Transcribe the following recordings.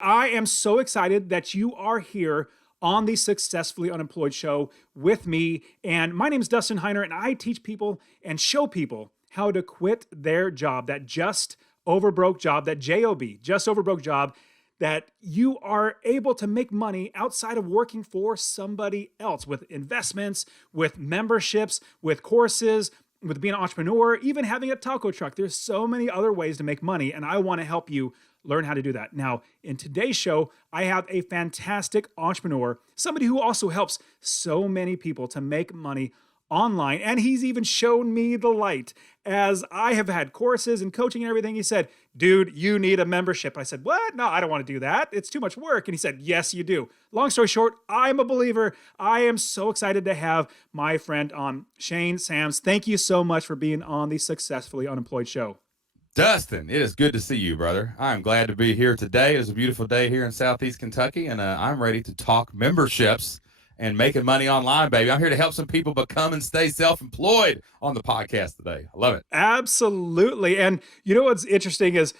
I am so excited that you are here on the Successfully Unemployed show with me. And my name is Dustin Heiner, and I teach people and show people how to quit their job, that just over broke job, that JOB, just over broke job, that you are able to make money outside of working for somebody else with investments, with memberships, with courses, with being an entrepreneur, even having a taco truck. There's so many other ways to make money, and I want to help you learn how to do that. Now, in today's show, I have a fantastic entrepreneur, somebody who also helps so many people to make money online. And he's even shown me the light as I have had courses and coaching and everything. He said, dude, you need a membership. I said, what? No, I don't want to do that. It's too much work. And he said, yes, you do. Long story short, I'm a believer. I am so excited to have my friend on. Shane Sams, thank you so much for being on the Successfully Unemployed show. Dustin, it is good to see you, brother. I'm glad to be here today. It's a beautiful day here in Southeast Kentucky, and I'm ready to talk memberships and making money online, baby. I'm here to help some people become and stay self-employed on the podcast today. I love it. Absolutely. And you know what's interesting is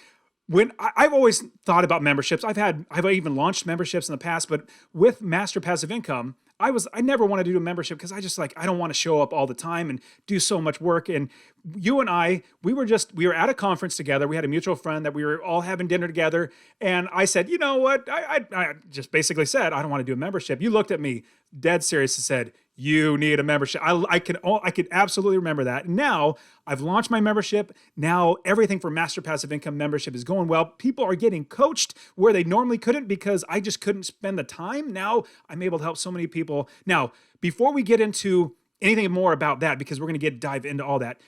when I've always thought about memberships. I've even launched memberships in the past, but with Master Passive Income, I never wanted to do a membership because I don't want to show up all the time and do so much work. And you and I, we were at a conference together. We had a mutual friend that we were all having dinner together. And I said, you know what? I just basically said, I don't want to do a membership. You looked at me dead serious and said, you need a membership. I could absolutely remember that. Now I've launched my membership. Now everything for Master Passive Income membership is going well. People are getting coached where they normally couldn't because I just couldn't spend the time. Now I'm able to help so many people. Now, before we get into anything more about that, because we're going to dive into all that,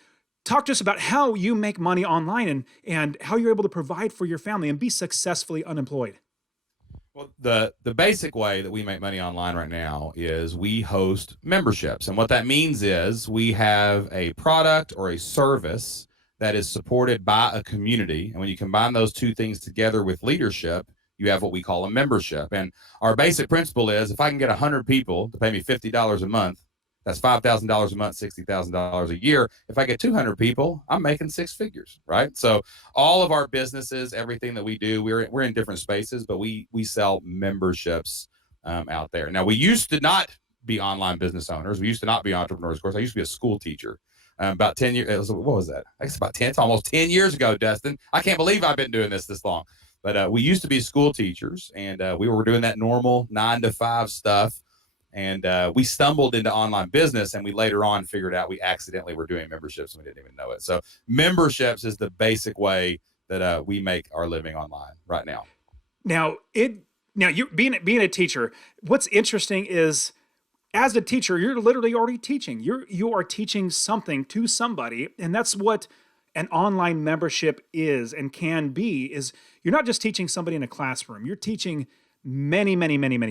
talk to us about how you make money online and how you're able to provide for your family and be successfully unemployed. Well, the basic way that we make money online right now is we host memberships. And what that means is we have a product or a service that is supported by a community. And when you combine those two things together with leadership, you have what we call a membership. And our basic principle is if I can get 100 people to pay me $50 a month, that's $5,000 a month, $60,000 a year. If I get 200 people, I'm making six figures, right? So all of our businesses, everything that we do, we're in different spaces, but we sell memberships out there. Now, we used to not be online business owners. We used to not be entrepreneurs. Of course, I used to be a school teacher. About 10 years, what was that? I guess about 10, it's almost 10 years ago, Dustin. I can't believe I've been doing this long. But we used to be school teachers, and we were doing that normal 9-to-5 stuff. And we stumbled into online business, and we later on figured out we accidentally were doing memberships and we didn't even know it. So memberships is the basic way that we make our living online right now. Now, you being a teacher, what's interesting is as a teacher, you're literally already teaching. You are teaching something to somebody, and that's what an online membership is and can be. Is you're not just teaching somebody in a classroom. You're teaching many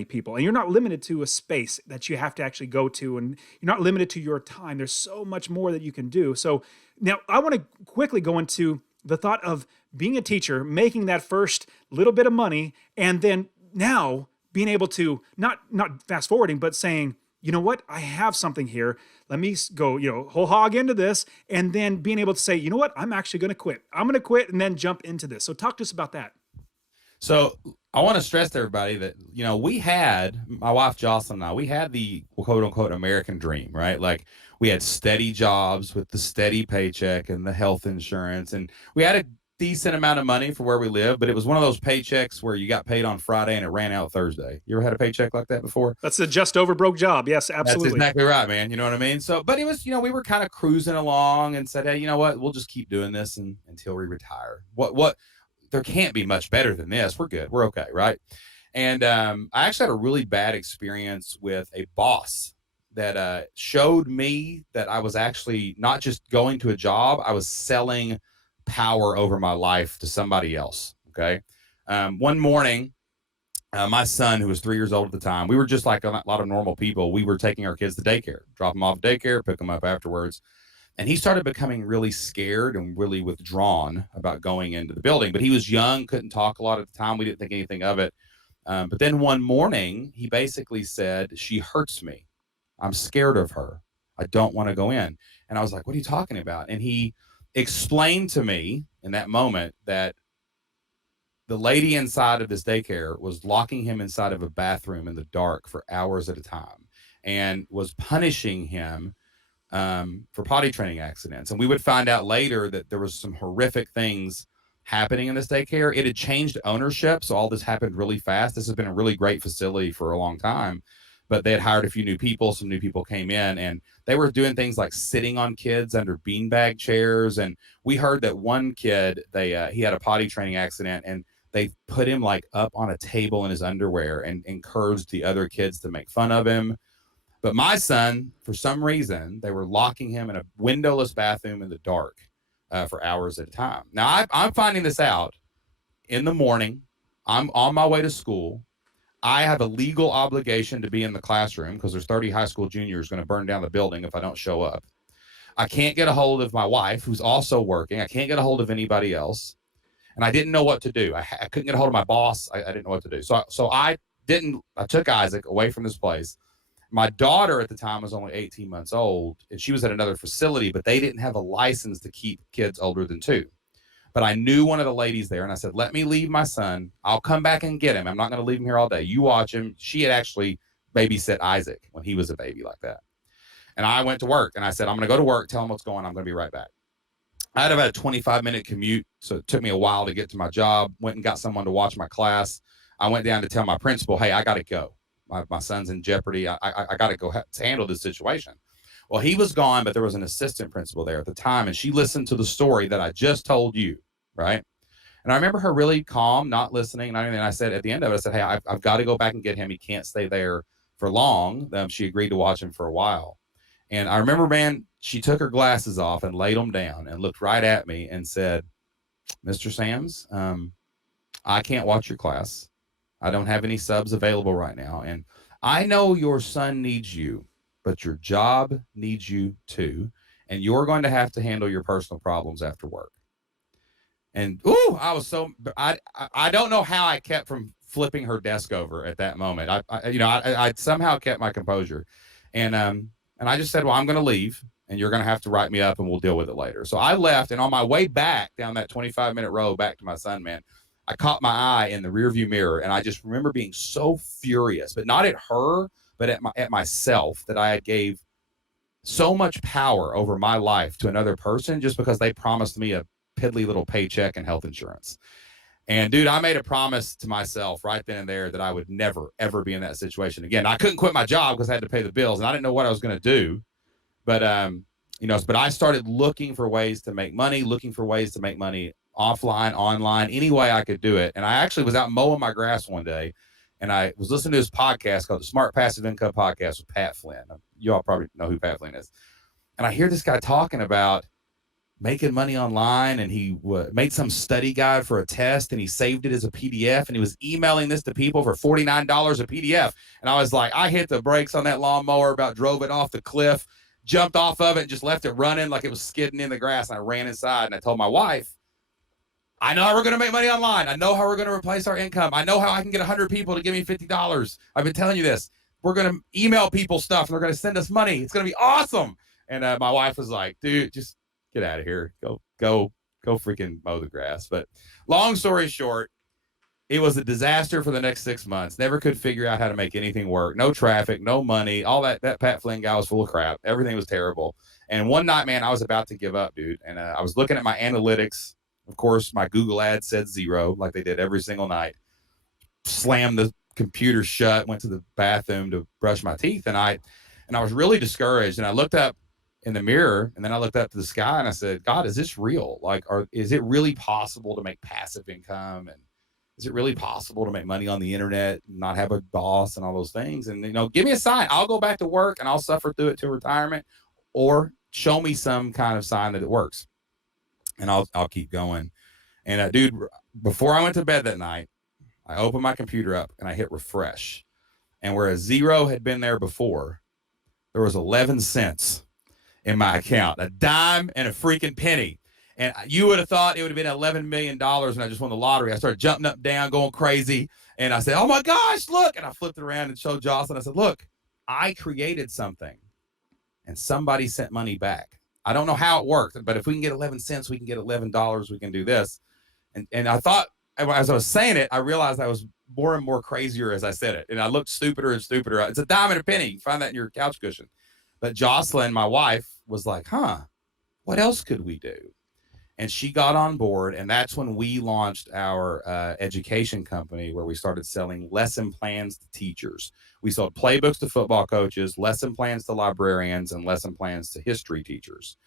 people, and you're not limited to a space that you have to actually go to, and you're not limited to your time. There's so much more that you can do. So now I want to quickly go into the thought of being a teacher, making that first little bit of money, and then now being able to not fast forwarding, but saying, you know what, I have something here. Let me go, whole hog into this, and then being able to say, you know what, I'm actually going to quit. I'm going to quit and then jump into this. So talk to us about that. So I want to stress to everybody that, we had, my wife Jocelyn and I, we had the quote unquote American dream, right? Like we had steady jobs with the steady paycheck and the health insurance. And we had a decent amount of money for where we live, but it was one of those paychecks where you got paid on Friday and it ran out Thursday. You ever had a paycheck like that before? That's a just over broke job. Yes, absolutely. That's exactly right, man. You know what I mean? So, but it was, we were kind of cruising along and said, hey, you know what? We'll just keep doing this until we retire. What? There can't be much better than this. We're good. We're okay, right? And I actually had a really bad experience with a boss that showed me that I was actually not just going to a job, I was selling power over my life to somebody else, okay? One morning, my son, who was 3 years old at the time, we were just like a lot of normal people. We were taking our kids to daycare, drop them off at daycare, pick them up afterwards. And he started becoming really scared and really withdrawn about going into the building. But he was young, couldn't talk a lot at the time. We didn't think anything of it. But then one morning, he basically said, she hurts me. I'm scared of her. I don't want to go in. And I was like, what are you talking about? And he explained to me in that moment that the lady inside of this daycare was locking him inside of a bathroom in the dark for hours at a time and was punishing him for potty training accidents. And we would find out later that there was some horrific things happening in this daycare. It had changed ownership, so all this happened really fast. This has been a really great facility for a long time, but they had hired a few new people. Some new people came in, and they were doing things like sitting on kids under beanbag chairs. And we heard that one kid, he had a potty training accident, and they put him like up on a table in his underwear and encouraged the other kids to make fun of him. But my son, for some reason, they were locking him in a windowless bathroom in the dark for hours at a time. Now, I'm finding this out in the morning. I'm on my way to school. I have a legal obligation to be in the classroom because there's 30 high school juniors going to burn down the building if I don't show up. I can't get a hold of my wife, who's also working. I can't get a hold of anybody else. And I didn't know what to do. I couldn't get a hold of my boss. I didn't know what to do. So I took Isaac away from this place. My daughter at the time was only 18 months old, and she was at another facility, but they didn't have a license to keep kids older than 2. But I knew one of the ladies there, and I said, let me leave my son. I'll come back and get him. I'm not going to leave him here all day. You watch him. She had actually babysit Isaac when he was a baby like that. And I went to work, and I said, I'm going to go to work, tell him what's going on. I'm going to be right back. I had about a 25-minute commute, so it took me a while to get to my job. Went and got someone to watch my class. I went down to tell my principal, hey, I got to go. My son's in jeopardy. I got to go handle this situation. Well, he was gone, but there was an assistant principal there at the time, and she listened to the story that I just told you, right? And I remember her really calm, not listening. And I said at the end of it, I said, hey, I've got to go back and get him. He can't stay there for long. She agreed to watch him for a while. And I remember, man, she took her glasses off and laid them down and looked right at me and said, Mr. Sams, I can't watch your class. I don't have any subs available right now. And I know your son needs you, but your job needs you too. And you're going to have to handle your personal problems after work. And I was I don't know how I kept from flipping her desk over at that moment. I somehow kept my composure. And I just said, well, I'm going to leave, and you're going to have to write me up, and we'll deal with it later. So I left, and on my way back down that 25-minute road back to my son, man, I caught my eye in the rearview mirror, and I just remember being so furious, but not at her, but at myself, that I gave so much power over my life to another person just because they promised me a piddly little paycheck and health insurance. And dude, I made a promise to myself right then and there that I would never, ever be in that situation again. I couldn't quit my job because I had to pay the bills, and I didn't know what I was going to do. But, but I started looking for ways to make money, offline, online, any way I could do it. And I actually was out mowing my grass one day, and I was listening to this podcast called the Smart Passive Income Podcast with Pat Flynn. You all probably know who Pat Flynn is. And I hear this guy talking about making money online, and he made some study guide for a test, and he saved it as a PDF, and he was emailing this to people for $49 a PDF. And I was like, I hit the brakes on that lawnmower, about drove it off the cliff, jumped off of it, and just left it running like it was skidding in the grass. And I ran inside, and I told my wife, I know how we're going to make money online. I know how we're going to replace our income. I know how I can get 100 people to give me $50. I've been telling you this. We're going to email people stuff, and they're going to send us money. It's going to be awesome. And my wife was like, dude, just get out of here. Go freaking mow the grass. But long story short, it was a disaster for the next 6 months. Never could figure out how to make anything work. No traffic, no money. All that Pat Flynn guy was full of crap. Everything was terrible. And one night, man, I was about to give up, dude. And I was looking at my analytics. Of course, my Google ad said 0, like they did every single night. Slammed the computer shut, went to the bathroom to brush my teeth. And I was really discouraged. And I looked up in the mirror, and then I looked up to the sky, and I said, God, is this real? Like, is it really possible to make passive income? And is it really possible to make money on the internet and not have a boss and all those things? And, give me a sign. I'll go back to work, and I'll suffer through it to retirement, or show me some kind of sign that it works, and I'll keep going. And dude, before I went to bed that night, I opened my computer up, and I hit refresh. And where a 0 had been there before, there was 11 cents in my account, a dime and a freaking penny. And you would have thought it would have been $11 million when I just won the lottery. I started jumping up and down, going crazy. And I said, oh my gosh, look. And I flipped it around and showed Jocelyn. I said, look, I created something, and somebody sent money back. I don't know how it worked, but if we can get 11 cents, we can get $11. We can do this. And I thought as I was saying it, I realized I was more and more crazier as I said it. And I looked stupider and stupider. It's a dime and a penny. You can find that in your couch cushion. But Jocelyn, my wife, was like, what else could we do? And she got on board. And that's when we launched our education company, where we started selling lesson plans to teachers. We sold playbooks to football coaches, lesson plans to librarians, and lesson plans to history teachers.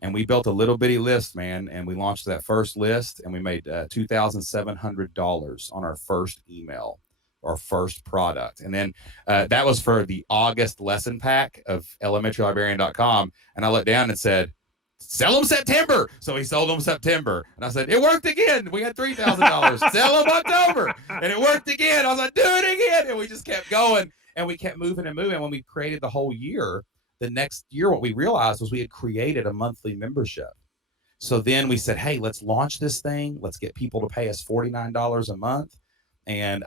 And we built a little bitty list, man. And we launched that first list, and we made $2,700 on our first email, our first product. And then that was for the August lesson pack of elementarylibrarian.com. And I looked down and said, sell them September. So we sold them September. And I said, it worked again. We had $3,000. Sell them October. And it worked again. I was like, do it again. And we just kept going, and we kept moving and moving. When we created the whole year, the next year, what we realized was we had created a monthly membership. So then we said, hey, let's launch this thing. Let's get people to pay us $49 a month. And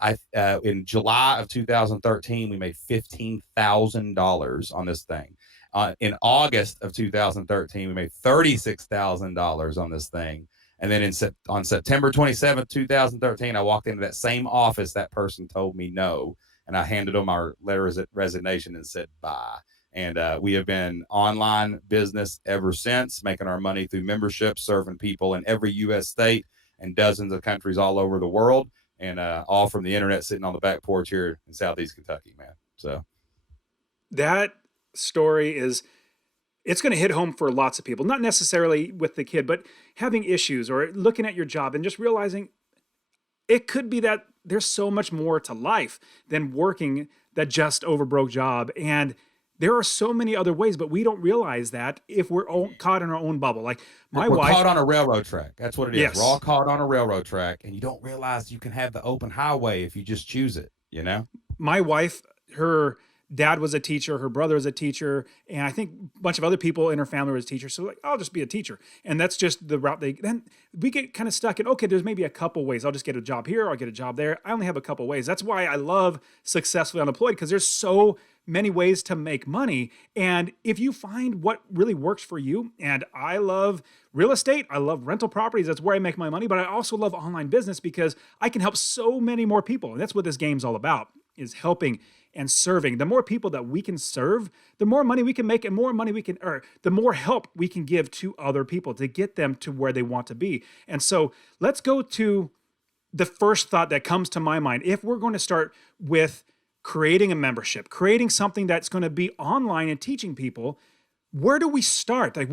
in July of 2013, we made $15,000 on this thing. In August of 2013, we made $36,000 on this thing. And then on September 27th, 2013, I walked into that same office. That person told me no. And I handed them our letter of resignation and said, bye. And we have been online business ever since, making our money through membership, serving people in every U.S. state and dozens of countries all over the world, and all from the internet, sitting on the back porch here in Southeast Kentucky, man. So That story it's going to hit home for lots of people, not necessarily with the kid, but having issues or looking at your job and just realizing it could be that there's so much more to life than working that just overbroke job. And there are so many other ways, but we don't realize that if we're caught in our own bubble. Like we're wife, caught on a railroad track. That's what it is. Yes. We're all caught on a railroad track, and you don't realize you can have the open highway if you just choose it, you know? My wife, her dad was a teacher, her brother was a teacher, and I think a bunch of other people in her family was teachers. So like, I'll just be a teacher. And that's just the route then we get kind of stuck in, okay, there's maybe a couple ways. I'll just get a job here, I'll get a job there. I only have a couple ways. That's why I love Successfully Unemployed, because there's so many ways to make money. And if you find what really works for you, and I love real estate, I love rental properties, that's where I make my money, but I also love online business because I can help so many more people. And that's what this game's all about, is helping and serving. The more people that we can serve, the more money we can make, and more money we can earn, the more help we can give to other people to get them to where they want to be. And so let's go to the first thought that comes to my mind. If we're going to start with creating a membership, creating something that's going to be online and teaching people, where do we start? Like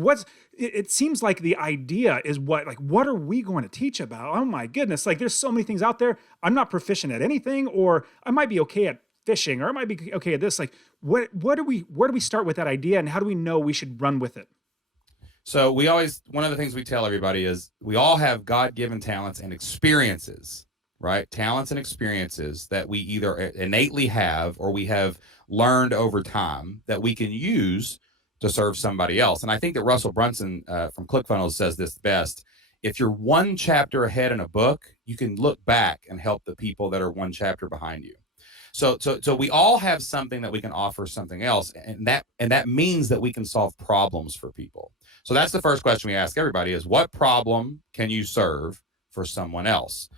it seems like the idea is what are we going to teach about? Oh my goodness. Like there's so many things out there. I'm not proficient at anything, or I might be okay at fishing, or I might be okay at this. Like where do we start with that idea, and how do we know we should run with it? So one of the things we tell everybody is we all have God-given talents and experiences, right? Talents and experiences that we either innately have or we have learned over time that we can use to serve somebody else. And I think that Russell Brunson from ClickFunnels says this best. If you're one chapter ahead in a book, you can look back and help the people that are one chapter behind you. So we all have something that we can offer something else, and that means that we can solve problems for people. So that's the first question we ask everybody is, what problem can you serve for someone else?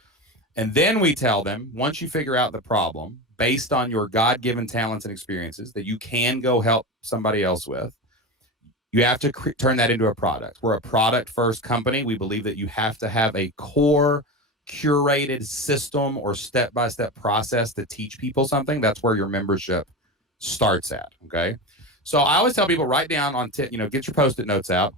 And then we tell them, once you figure out the problem based on your God-given talents and experiences that you can go help somebody else with, you have to turn that into a product. We're a product-first company. We believe that you have to have a core curated system or step-by-step process to teach people something. That's where your membership starts at, okay? So I always tell people, write down get your Post-it notes out,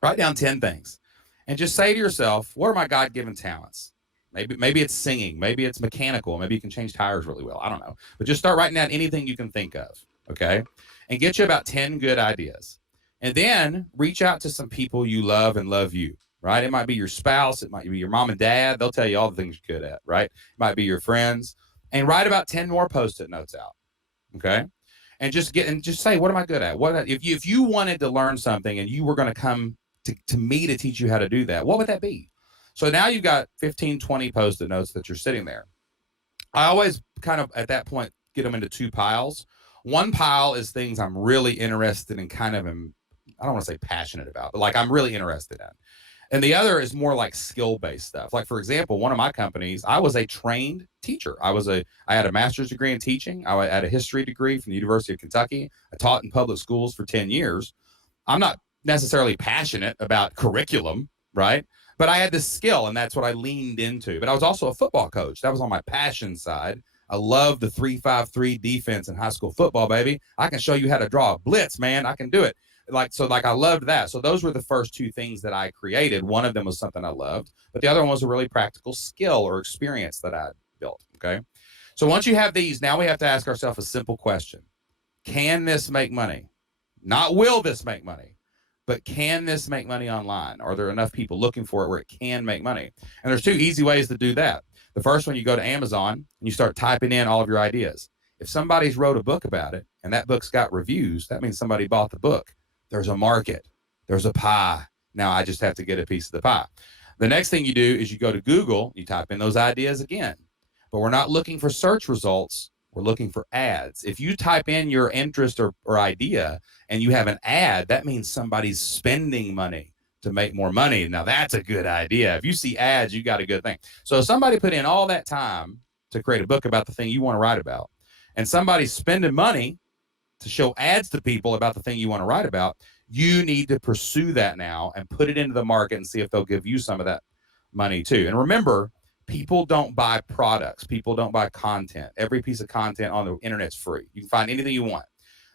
write down 10 things, and just say to yourself, what are my God-given talents? Maybe it's singing, maybe it's mechanical, maybe you can change tires really well, I don't know. But just start writing down anything you can think of, okay? And get you about 10 good ideas. And then reach out to some people you love and love you. Right? It might be your spouse. It might be your mom and dad. They'll tell you all the things you're good at, right? It might be your friends. And write about 10 more Post-it notes out, okay? And just say, what am I good at? If you wanted to learn something and you were going to come to me to teach you how to do that, what would that be? So now you've got 15, 20 Post-it notes that you're sitting there. I always kind of, at that point, get them into two piles. One pile is things I'm really interested in, I don't want to say passionate about, but like I'm really interested in. And the other is more like skill-based stuff. Like, for example, one of my companies, I was a trained teacher. I had a master's degree in teaching. I had a history degree from the University of Kentucky. I taught in public schools for 10 years. I'm not necessarily passionate about curriculum, right? But I had this skill, and that's what I leaned into. But I was also a football coach. That was on my passion side. I love the 3-5-3 defense in high school football, baby. I can show you how to draw a blitz, man. I can do it. I loved that. So those were the first two things that I created. One of them was something I loved, but the other one was a really practical skill or experience that I built. Okay. So once you have these, now we have to ask ourselves a simple question. Can this make money? Not will this make money, but can this make money online? Are there enough people looking for it where it can make money? And there's two easy ways to do that. The first one, you go to Amazon and you start typing in all of your ideas. If somebody's wrote a book about it and that book's got reviews, that means somebody bought the book. There's a market. There's a pie. Now I just have to get a piece of the pie. The next thing you do is you go to Google, you type in those ideas again. But we're not looking for search results. We're looking for ads. If you type in your interest or idea and you have an ad, that means somebody's spending money to make more money. Now that's a good idea. If you see ads, you got a good thing. So if somebody put in all that time to create a book about the thing you want to write about, and somebody's spending money to show ads to people about the thing you want to write about, you need to pursue that now and put it into the market and see if they'll give you some of that money too. And remember, people don't buy products. People don't buy content. Every piece of content on the internet's free. You can find anything you want.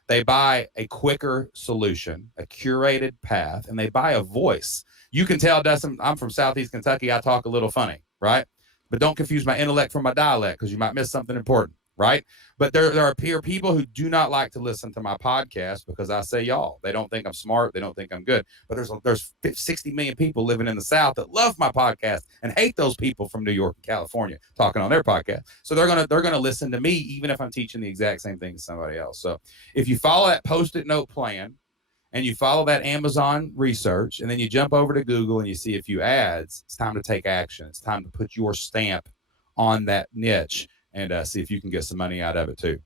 They buy a quicker solution, a curated path, and they buy a voice. You can tell, Dustin, I'm from Southeast Kentucky. I talk a little funny, right? But don't confuse my intellect from my dialect, because you might miss something important, right? But there are people who do not like to listen to my podcast because I say y'all. They don't think I'm smart. They don't think I'm good. But there's 60 million people living in the South that love my podcast and hate those people from New York and California talking on their podcast. So they're gonna listen to me even if I'm teaching the exact same thing to somebody else. So if you follow that Post-it note plan and you follow that Amazon research and then you jump over to Google and you see a few ads, it's time to take action. It's time to put your stamp on that niche and see if you can get some money out of it too.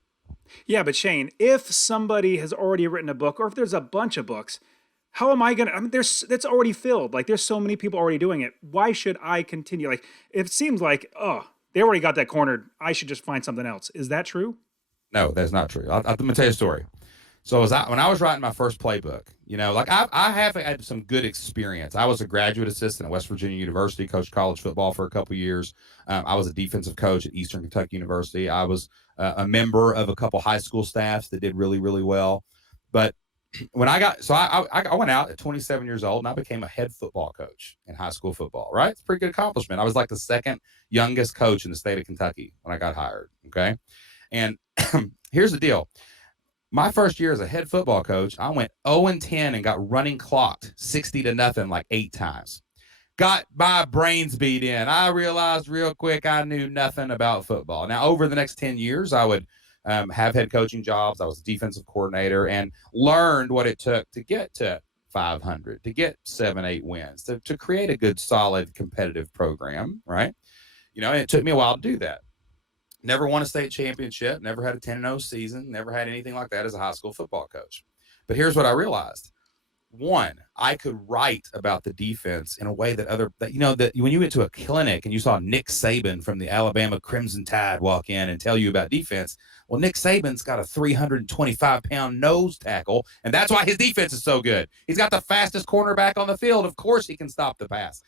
Yeah, but Shane, if somebody has already written a book, or if there's a bunch of books, how am I gonna? I mean, that's already filled. Like, there's so many people already doing it. Why should I continue? Like, it seems like, oh, they already got that cornered. I should just find something else. Is that true? No, that's not true. I'm gonna tell you a story. So when I was writing my first playbook, like I have had some good experience. I was a graduate assistant at West Virginia University, coached college football for a couple of years. I was a defensive coach at Eastern Kentucky University. I was a member of a couple high school staffs that did really, really well. But when I went out at 27 years old and I became a head football coach in high school football, right? It's a pretty good accomplishment. I was like the second youngest coach in the state of Kentucky when I got hired, okay? And here's the deal. My first year as a head football coach, I went 0-10 and got running clocked 60-0 like 8 times. Got my brains beat in. I realized real quick I knew nothing about football. Now, over the next 10 years, I would have head coaching jobs. I was a defensive coordinator and learned what it took to get to 500, to get 7-8 wins, to create a good, solid, competitive program, right? And it took me a while to do that. Never won a state championship, never had a 10-0 season, never had anything like that as a high school football coach. But here's what I realized. One, I could write about the defense in a way that when you went to a clinic and you saw Nick Saban from the Alabama Crimson Tide walk in and tell you about defense, well, Nick Saban's got a 325-pound nose tackle, and that's why his defense is so good. He's got the fastest cornerback on the field. Of course he can stop the pass,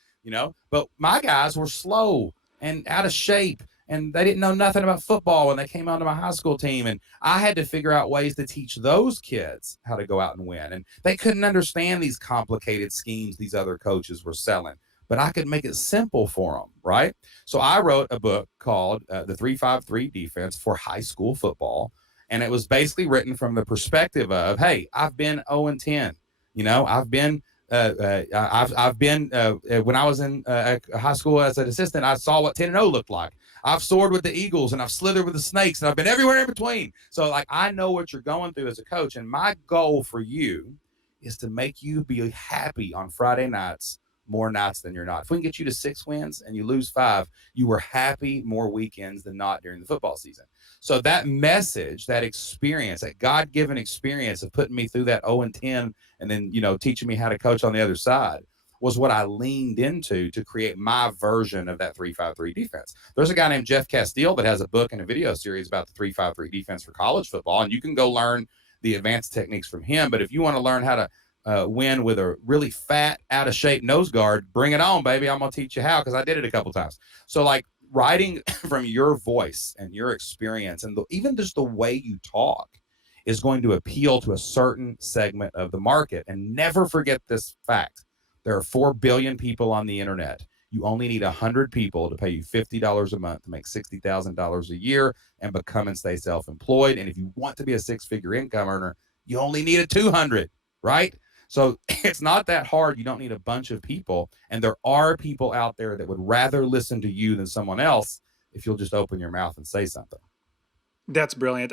But my guys were slow and out of shape. And they didn't know nothing about football when they came onto my high school team. And I had to figure out ways to teach those kids how to go out and win. And they couldn't understand these complicated schemes these other coaches were selling. But I could make it simple for them, right? So I wrote a book called The 3-5-3 Defense for High School Football. And it was basically written from the perspective of, hey, I've been 0-10. I've been when I was in high school as an assistant, I saw what 10-0 looked like. I've soared with the Eagles and I've slithered with the Snakes and I've been everywhere in between. So I know what you're going through as a coach. And my goal for you is to make you be happy on Friday nights, more nights than you're not. If we can get you to 6 wins and you lose 5, you were happy more weekends than not during the football season. So that message, that experience, that God-given experience of putting me through that 0-10 and then, teaching me how to coach on the other side was what I leaned into to create my version of that 3-5-3 defense. There's a guy named Jeff Castile that has a book and a video series about the 3-5-3 defense for college football, and you can go learn the advanced techniques from him. But if you want to learn how to win with a really fat, out of shape nose guard, bring it on, baby. I'm going to teach you how, because I did it a couple times. So like writing from your voice and your experience, and even just the way you talk is going to appeal to a certain segment of the market. And never forget this fact. There are 4 billion people on the internet. You only need 100 people to pay you $50 a month to make $60,000 a year and become and stay self-employed. And if you want to be a 6-figure income earner, you only need a 200, right? So it's not that hard. You don't need a bunch of people. And there are people out there that would rather listen to you than someone else if you'll just open your mouth and say something. That's brilliant.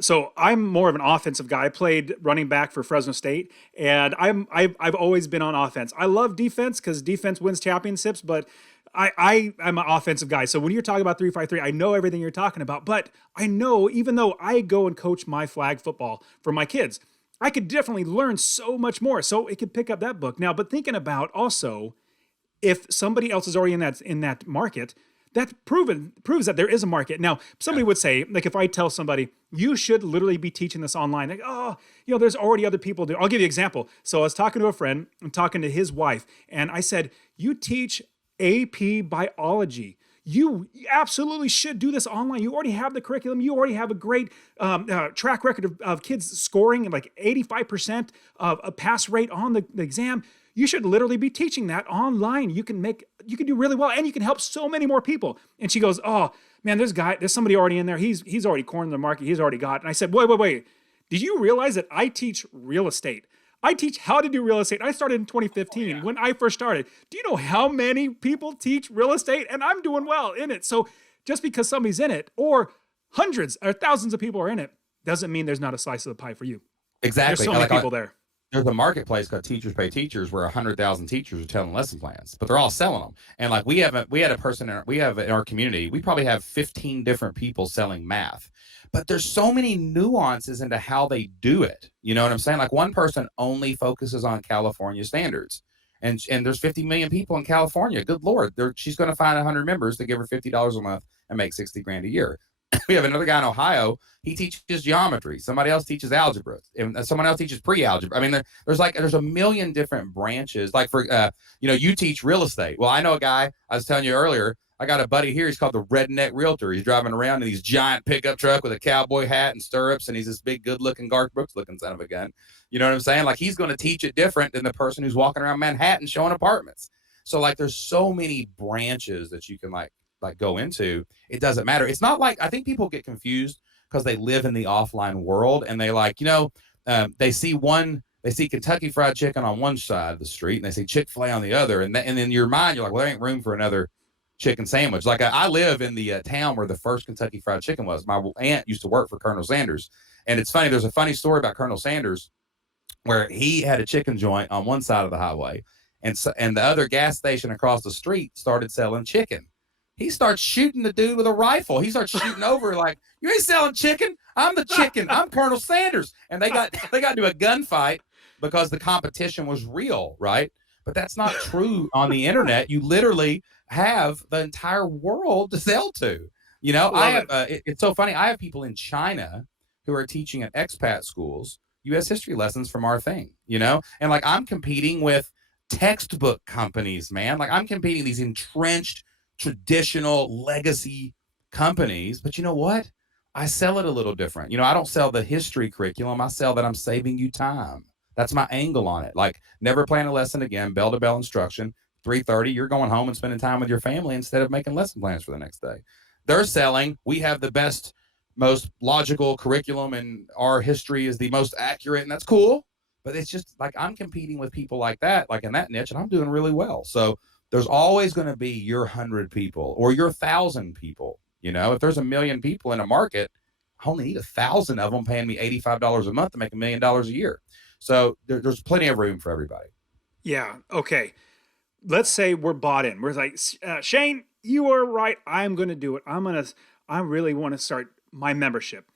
So I'm more of an offensive guy. I played running back for Fresno State, and I've always been on offense. I love defense because defense wins championships, but I'm an offensive guy. So when you're talking about 3-5-3, I know everything you're talking about. But I know, even though I go and coach my flag football for my kids, I could definitely learn so much more. So it could pick up that book now. But thinking about also, if somebody else is already in that market, that proves that there is a market. Now, somebody would say, like, if I tell somebody, you should literally be teaching this online, like, oh, there's already other people do. I'll give you an example. So I was talking to a friend, I'm talking to his wife, and I said, you teach AP biology. You absolutely should do this online. You already have the curriculum. You already have a great track record of kids scoring like 85% of a pass rate on the exam. You should literally be teaching that online. You can do really well, and you can help so many more people. And she goes, oh man, there's somebody already in there. He's already cornered the market. He's already got it. And I said, wait. Did you realize that I teach real estate? I teach how to do real estate. I started in 2015 when I first started. Do you know how many people teach real estate? And I'm doing well in it. So just because somebody's in it, or hundreds or thousands of people are in it, doesn't mean there's not a slice of the pie for you. Exactly. There's so many people there. There's a marketplace called Teachers Pay Teachers where 100,000 teachers are telling lesson plans, but they're all selling them. And like we have a person in our community, we probably have 15 different people selling math, but there's so many nuances into how they do it. You know what I'm saying? Like one person only focuses on California standards, and there's 50 million people in California. Good Lord. She's going to find 100 members to give her $50 a month and make 60 grand a year. We have another guy in Ohio. He teaches geometry. Somebody else teaches algebra, and someone else teaches pre-algebra. I mean, there's a million different branches. Like for you teach real estate. Well, I know a guy. I was telling you earlier. I got a buddy here. He's called the Redneck Realtor. He's driving around in these giant pickup truck with a cowboy hat and stirrups, and he's this big, good-looking Garth Brooks-looking son of a gun. You know what I'm saying? Like he's going to teach it different than the person who's walking around Manhattan showing apartments. So like, there's so many branches that you can like go into. It doesn't matter. It's not like, I think people get confused because they live in the offline world, and they like, they see Kentucky Fried Chicken on one side of the street and they see Chick-fil-A on the other. And in your mind, you're like, well, there ain't room for another chicken sandwich. Like I live in the town where the first Kentucky Fried Chicken was. My aunt used to work for Colonel Sanders. And it's funny. There's a funny story about Colonel Sanders where he had a chicken joint on one side of the highway, and the other gas station across the street started selling chicken. He starts shooting the dude with a rifle. He starts shooting over like, you ain't selling chicken. I'm the chicken. I'm Colonel Sanders. And they got into a gunfight because the competition was real, right? But that's not true on the internet. You literally have the entire world to sell to. It's so funny. I have people in China who are teaching at expat schools U.S. history lessons from our thing, and like I'm competing with textbook companies, man. Like I'm competing these entrenched traditional legacy companies, but you know what? I sell it a little different. I don't sell the history curriculum. I sell that I'm saving you time. That's my angle on it. Like never plan a lesson again, bell to bell instruction, 3:30, you're going home and spending time with your family instead of making lesson plans for the next day. They're selling, we have the best, most logical curriculum, and our history is the most accurate, and that's cool. But it's just like I'm competing with people like that, like in that niche, and I'm doing really well. So there's always going to be your 100 people or your 1,000 people. If there's 1 million people in a market, I only need 1,000 of them paying me $85 a month to make $1 million a year. So there's plenty of room for everybody. Yeah. Okay. Let's say we're bought in. We're like, Shane, you are right. I'm going to do it. I really want to start my membership.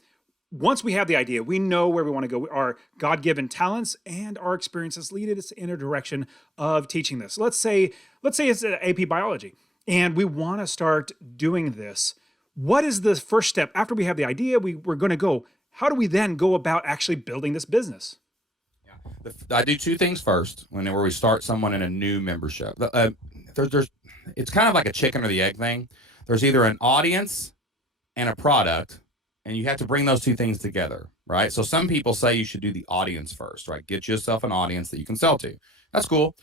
once we have the idea, we know where we want to go. Our God-given talents and our experiences lead us in a direction of teaching this. Let's say it's AP biology, and we want to start doing this. What is the first step after we have the idea? We're going to go. How do we then go about actually building this business? I do two things first whenever we start someone in a new membership. It's kind of like a chicken or the egg thing. There's either an audience and a product, and you have to bring those two things together, right? So some people say you should do the audience first, right? Get yourself an audience that you can sell to. That's cool.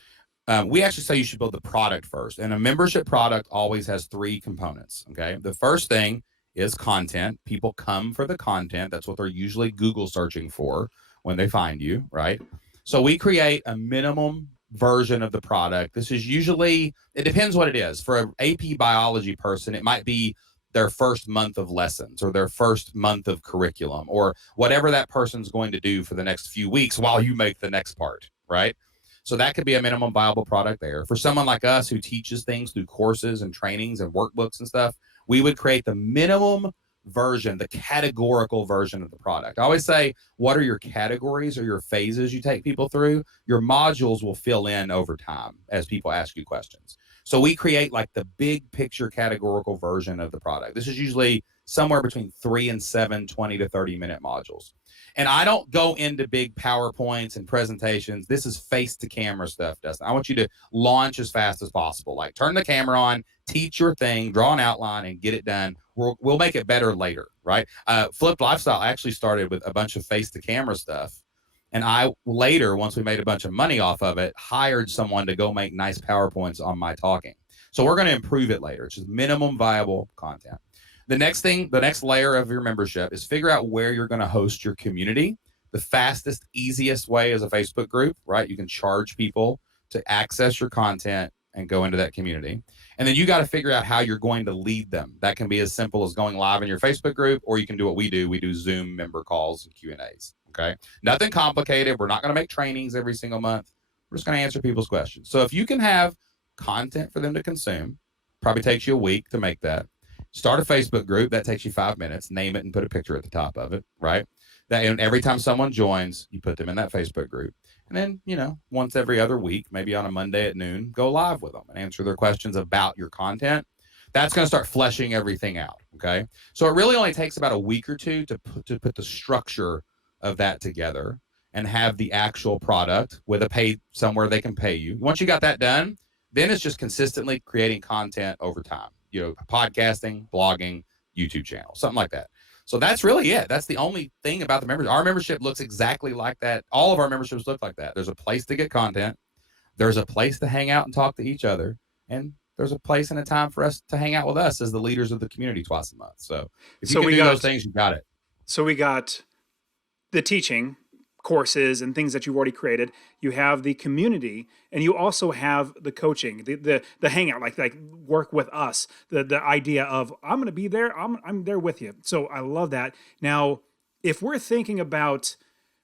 We actually say you should build the product first. And a membership product always has three components, okay? The first thing is content. People come for the content. That's what they're usually Google searching for when they find you, right? So we create a minimum version of the product. This is usually, it depends what it is. For an AP biology person, it might be their first month of lessons or their first month of curriculum or whatever that person's going to do for the next few weeks while you make the next part, right? So that could be a minimum viable product there. For someone like us who teaches things through courses and trainings and workbooks and stuff, we would create the minimum version, the categorical version of the product. I always say, what are your categories or your phases you take people through? Your modules will fill in over time as people ask you questions. So we create like the big picture categorical version of the product. This is usually somewhere between 3 and 7 20 to 30-minute modules. And I don't go into big PowerPoints and presentations. This is face to camera stuff, Dustin. I want you to launch as fast as possible. Like turn the camera on, teach your thing, draw an outline and get it done. We'll make it better later, right? Flipped Lifestyle actually started with a bunch of face to camera stuff. And I later, once we made a bunch of money off of it, hired someone to go make nice PowerPoints on my talking. So we're going to improve it later. It's just minimum viable content. The next layer of your membership is figure out where you're going to host your community. The fastest, easiest way is a Facebook group, right? You can charge people to access your content and go into that community. And then you got to figure out how you're going to lead them. That can be as simple as going live in your Facebook group, or you can do what we do. We do Zoom member calls and Q&As, okay? Nothing complicated. We're not going to make trainings every single month. We're just going to answer people's questions. So if you can have content for them to consume, probably takes you a week to make that. Start a Facebook group. That takes you 5 minutes. Name it and put a picture at the top of it, right? And every time someone joins, you put them in that Facebook group. And then, once every other week, maybe on a Monday at noon, go live with them and answer their questions about your content. That's going to start fleshing everything out, okay? So it really only takes about a week or two to put the structure of that together and have the actual product with a pay somewhere they can pay you. Once you got that done, then it's just consistently creating content over time. Podcasting, blogging, YouTube channel, something like that. So that's really it. That's the only thing about the membership. Our membership looks exactly like that. All of our memberships look like that. There's a place to get content. There's a place to hang out and talk to each other. And there's a place and a time for us to hang out with us as the leaders of the community twice a month. So if you can do those things, you got it. So we got the teaching courses and things that you've already created. You have the community, and you also have the coaching, the hangout, like work with us. The idea of I'm going to be there. I'm there with you. So I love that. Now, if we're thinking about,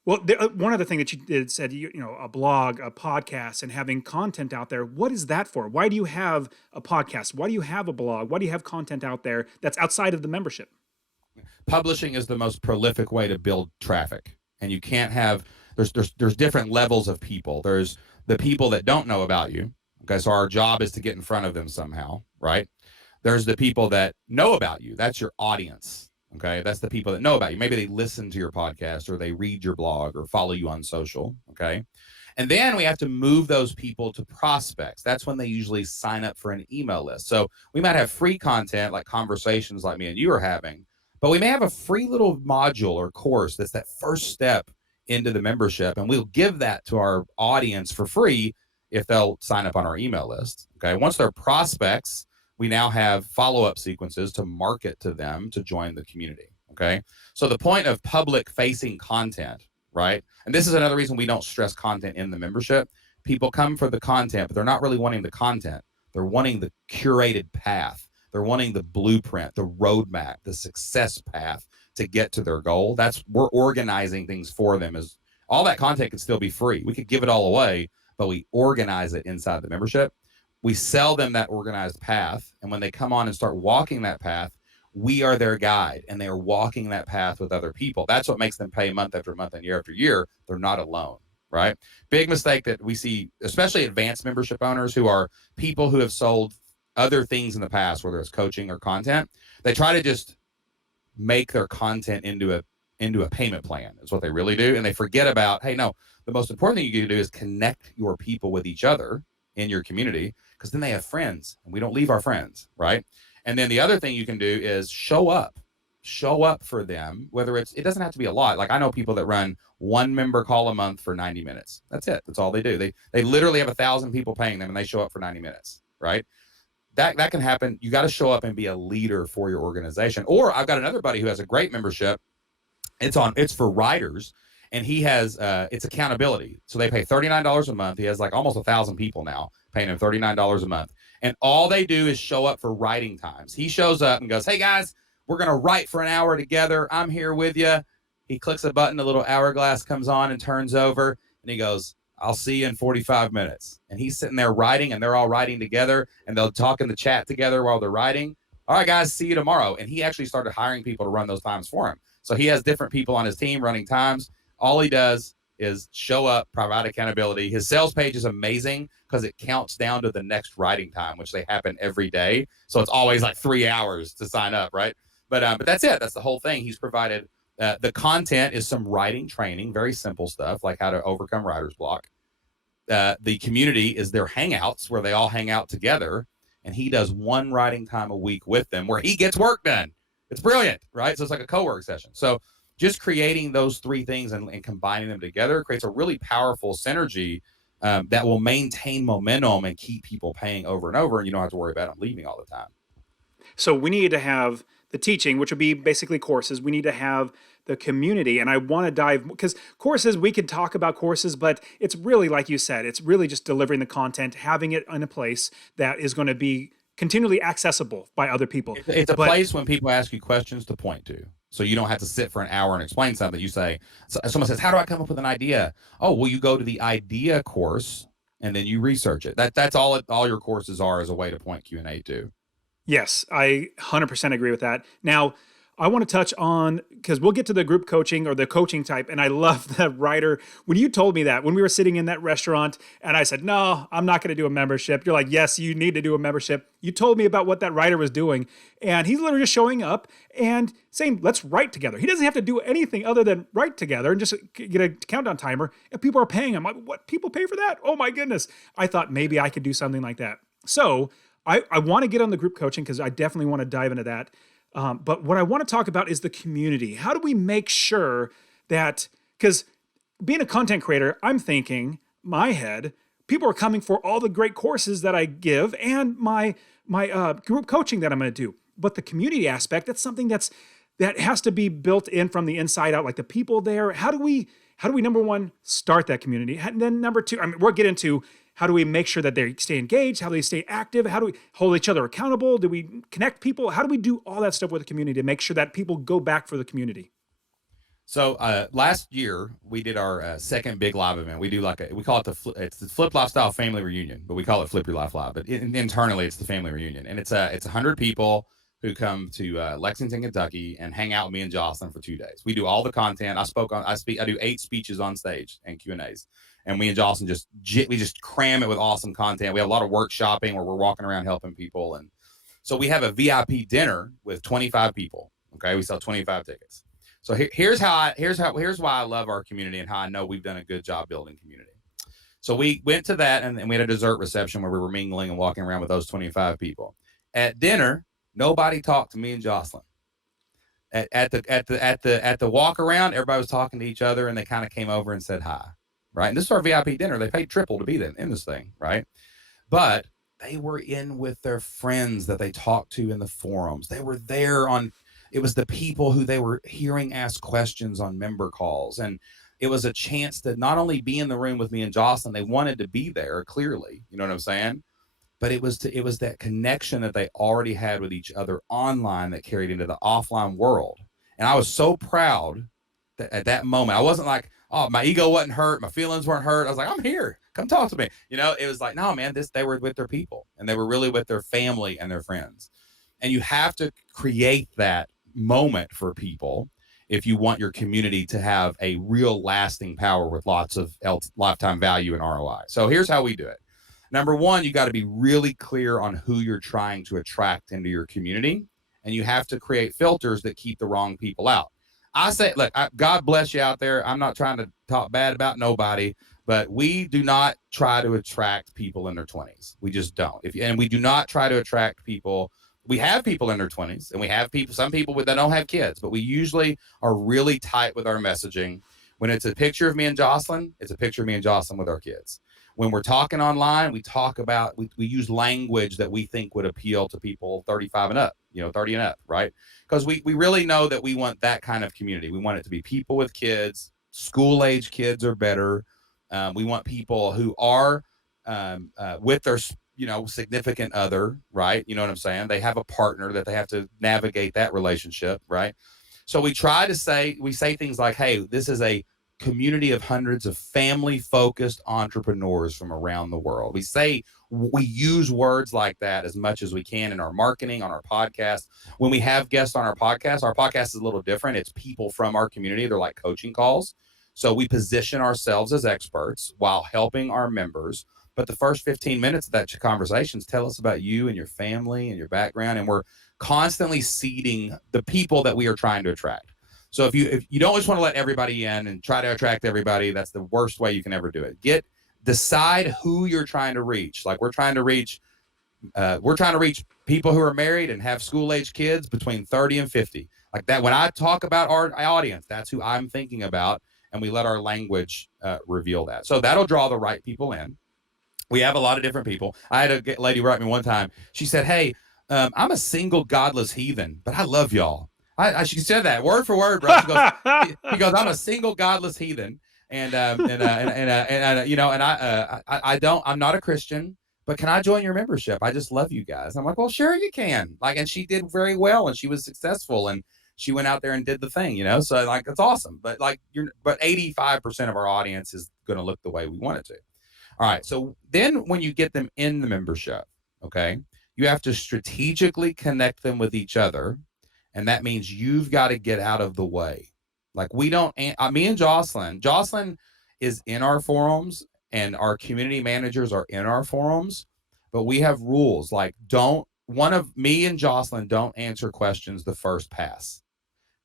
well, one other thing that you did said, a blog, a podcast, and having content out there. What is that for? Why do you have a podcast? Why do you have a blog? Why do you have content out there that's outside of the membership? Publishing is the most prolific way to build traffic. And you can't have, there's different levels of people. There's the people that don't know about you. Okay, so our job is to get in front of them somehow, right? There's the people that know about you. That's your audience. Okay, that's the people that know about you. Maybe they listen to your podcast or they read your blog or follow you on social. Okay. And then we have to move those people to prospects. That's when they usually sign up for an email list. So we might have free content like conversations like me and you are having, but we may have a free little module or course that's that first step into the membership, and we'll give that to our audience for free if they'll sign up on our email list. Okay. Once they're prospects, we now have follow-up sequences to market to them to join the community. Okay. So the point of public facing content, right? And this is another reason we don't stress content in the membership. People come for the content, but they're not really wanting the content. They're wanting the curated path. They're wanting the blueprint, the roadmap, the success path to get to their goal. We're organizing things for them. As all that content could still be free. We could give it all away, but we organize it inside the membership. We sell them that organized path. And when they come on and start walking that path, we are their guide, and they are walking that path with other people. That's what makes them pay month after month and year after year. They're not alone, right? Big mistake that we see, especially advanced membership owners who are people who have sold other things in the past, whether it's coaching or content. They try to just make their content into a payment plan is what they really do. And they forget about, hey, no, the most important thing you can do is connect your people with each other in your community, because then they have friends and we don't leave our friends, right? And then the other thing you can do is show up for them, whether it doesn't have to be a lot. Like I know people that run one member call a month for 90 minutes. That's it. That's all they do. They literally have 1,000 people paying them and they show up for 90 minutes, right? That can happen. You got to show up and be a leader for your organization. Or I've got another buddy who has a great membership. It's for writers, and he has it's accountability. So they pay $39 a month. He has like almost 1,000 people now paying him $39 a month. And all they do is show up for writing times. He shows up and goes, hey guys, we're going to write for an hour together. I'm here with you. He clicks a button, a little hourglass comes on and turns over, and he goes, I'll see you in 45 minutes. And he's sitting there writing, and they're all writing together, and they'll talk in the chat together while they're writing. All right, guys, see you tomorrow. And he actually started hiring people to run those times for him. So he has different people on his team running times. All he does is show up, provide accountability. His sales page is amazing because it counts down to the next writing time, which they happen every day. So it's always like 3 hours to sign up, right? But that's it. That's the whole thing. He's provided the content is some writing training, very simple stuff like how to overcome writer's block. The community is their hangouts where they all hang out together, and he does one writing time a week with them where he gets work done. It's brilliant, right? So it's like a co-work session. So just creating those three things and combining them together creates a really powerful synergy that will maintain momentum and keep people paying over and over, and you don't have to worry about them leaving all the time. So we need to have the teaching, which would be basically courses. We need to have the community. And I want to dive, because courses, we could talk about courses, but it's really, like you said, it's really just delivering the content, having it in a place that is going to be continually accessible by other people. It's a place when people ask you questions to point to. So you don't have to sit for an hour and explain something. You say, someone says, how do I come up with an idea? Oh, well, you go to the idea course and then you research it. That's all your courses are, as a way to point Q&A to. Yes, I 100% agree with that. Now, I want to touch on, because we'll get to the group coaching or the coaching type, and I love that writer. When you told me that, when we were sitting in that restaurant, and I said, no, I'm not going to do a membership. You're like, yes, you need to do a membership. You told me about what that writer was doing, and he's literally just showing up and saying, let's write together. He doesn't have to do anything other than write together and just get a countdown timer, and people are paying him. I'm like, what? People pay for that? Oh my goodness. I thought maybe I could do something like that. So I want to get on the group coaching because I definitely want to dive into that. But what I want to talk about is the community. How do we make sure that, because being a content creator, I'm thinking, my head, people are coming for all the great courses that I give and my group coaching that I'm going to do. But the community aspect, that's something that has to be built in from the inside out, like the people there. How do we number one, start that community? And then number two, I mean, we'll get into how do we make sure that they stay engaged? How do they stay active? How do we hold each other accountable? Do we connect people? How do we do all that stuff with the community to make sure that people go back for the community? So last year we did our second big live event. We do we call it it's the Flip Lifestyle Family Reunion, but we call it Flip Your Life Live. But internally, it's the Family Reunion, and it's 100 people who come to Lexington, Kentucky, and hang out with me and Jocelyn for 2 days. We do all the content. I do 8 speeches on stage and Q&As. And me and Jocelyn we just cram it with awesome content. We have a lot of workshopping where we're walking around helping people. And so we have a VIP dinner with 25 people. Okay. We sell 25 tickets. So here's why I love our community and how I know we've done a good job building community. So we went to that and we had a dessert reception where we were mingling and walking around with those 25 people. At dinner, nobody talked to me and Jocelyn. At the walk around, everybody was talking to each other and they kind of came over and said hi. Right. And this is our VIP dinner. They paid triple to be in this thing. Right. But they were in with their friends that they talked to in the forums. They were there it was the people who they were hearing ask questions on member calls. And it was a chance to not only be in the room with me and Jocelyn, they wanted to be there clearly. You know what I'm saying? But it was that connection that they already had with each other online that carried into the offline world. And I was so proud that at that moment, I wasn't like, oh, my ego wasn't hurt. My feelings weren't hurt. I was like, I'm here. Come talk to me. You know, it was like, no, man, they were with their people and they were really with their family and their friends. And you have to create that moment for people if you want your community to have a real lasting power with lots of lifetime value and ROI. So here's how we do it. Number one, you got to be really clear on who you're trying to attract into your community. And you have to create filters that keep the wrong people out. I say, look, God bless you out there. I'm not trying to talk bad about nobody, but we do not try to attract people in their 20s. We just don't. And we do not try to attract people. We have people in their 20s, and we have some people that don't have kids, but we usually are really tight with our messaging. When it's a picture of me and Jocelyn, it's a picture of me and Jocelyn with our kids. When we're talking online, we talk about, we use language that we think would appeal to people 35 and up, 30 and up, right? Because we really know that we want that kind of community. We want it to be people with kids, school age kids are better. We want people who are with their significant other, right? You know what I'm saying? They have a partner that they have to navigate that relationship, right? So we say things like, hey, this is a community of hundreds of family-focused entrepreneurs from around the world. We use words like that as much as we can in our marketing, on our podcast. When we have guests on our podcast is a little different. It's people from our community. They're like coaching calls. So we position ourselves as experts while helping our members. But the first 15 minutes of that conversations tell us about you and your family and your background. And we're constantly seeding the people that we are trying to attract. So if you don't just want to let everybody in and try to attract everybody, that's the worst way you can ever do it. Decide who you're trying to reach. Like we're trying to reach people who are married and have school age kids between 30 and 50. Like that, when I talk about our audience, that's who I'm thinking about. And we let our language reveal that. So that'll draw the right people in. We have a lot of different people. I had a lady write me one time. She said, hey, I'm a single godless heathen, but I love y'all. She said that word for word, bro. She goes, I'm a single godless heathen. I'm not a Christian, but can I join your membership? I just love you guys. I'm like, well, sure you can. And she did very well and she was successful and she went out there and did the thing, so it's awesome. But 85% of our audience is going to look the way we want it to. All right. So then when you get them in the membership, okay, you have to strategically connect them with each other. And that means you've got to get out of the way. Me and Jocelyn is in our forums and our community managers are in our forums, but we have rules me and Jocelyn don't answer questions the first pass.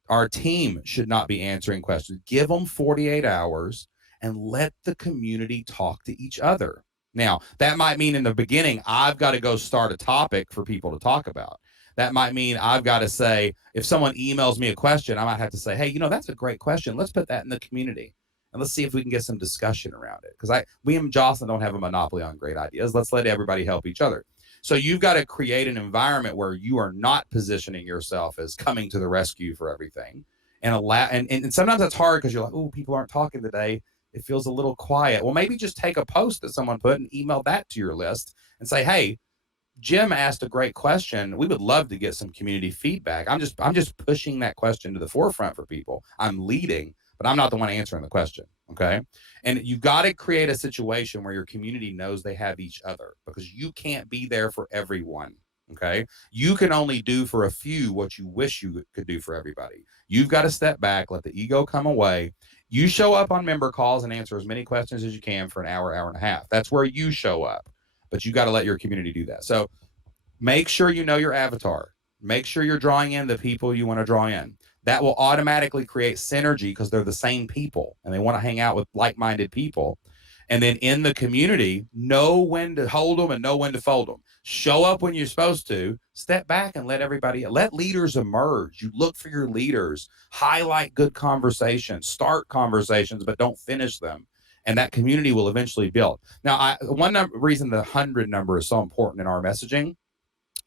Our team should not be answering questions. Give them 48 hours and let the community talk to each other. Now, that might mean in the beginning, I've got to go start a topic for people to talk about. That might mean I've got to say, if someone emails me a question, I might have to say, hey, that's a great question. Let's put that in the community and let's see if we can get some discussion around it. Because we and Jocelyn don't have a monopoly on great ideas. Let's let everybody help each other. So you've got to create an environment where you are not positioning yourself as coming to the rescue for everything. And sometimes that's hard because you're like, oh, people aren't talking today. It feels a little quiet. Well, maybe just take a post that someone put and email that to your list and say, hey, Jim asked a great question. We would love to get some community feedback. I'm just pushing that question to the forefront for people. I'm leading, but I'm not the one answering the question. Okay. And you've got to create a situation where your community knows they have each other because you can't be there for everyone. Okay. You can only do for a few what you wish you could do for everybody. You've got to step back, let the ego come away. You show up on member calls and answer as many questions as you can for an hour, hour and a half. That's where you show up. But you got to let your community do that. So make sure you know your avatar. Make sure you're drawing in the people you want to draw in. That will automatically create synergy because they're the same people and they want to hang out with like-minded people. And then in the community, know when to hold them and know when to fold them. Show up when you're supposed to. Step back and let leaders emerge. You look for your leaders. Highlight good conversations. Start conversations, but don't finish them. And that community will eventually build. Now, reason the 100 number is so important in our messaging,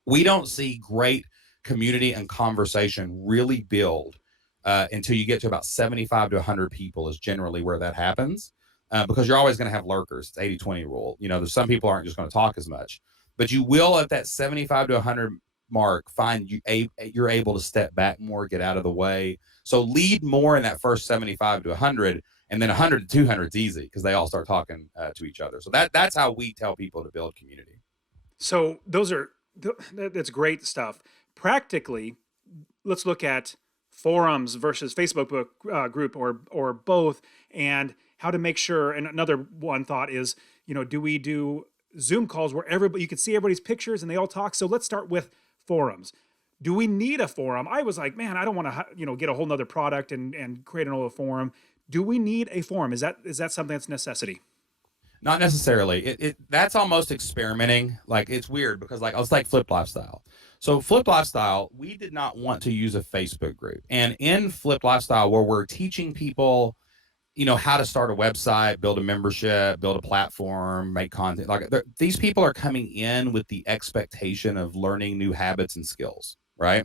we don't see great community and conversation really build until you get to about 75 to 100 people is generally where that happens because you're always going to have lurkers. It's 80-20 rule. There's some people aren't just going to talk as much, but you will at that 75 to 100 mark find you're able to step back more, get out of the way. So lead more in that first 75 to 100. And then 100 to 200 is easy because they all start talking to each other. So that's how we tell people to build community. So that's great stuff. practically, let's look at forums versus Facebook group or both, and how to make sure. And another one thought is, do we do Zoom calls where everybody, you can see everybody's pictures and they all talk? So let's start with forums. Do we need a forum? I was like, man, I don't want to, get a whole nother product and create another forum. Do we need a forum? Is that something that's necessity? Not necessarily. That's almost experimenting. Like, it's weird because, like, I was like Flip Lifestyle. So Flip Lifestyle, we did not want to use a Facebook group. And in Flip Lifestyle, where we're teaching people, how to start a website, build a membership, build a platform, make content. Like, these people are coming in with the expectation of learning new habits and skills, right?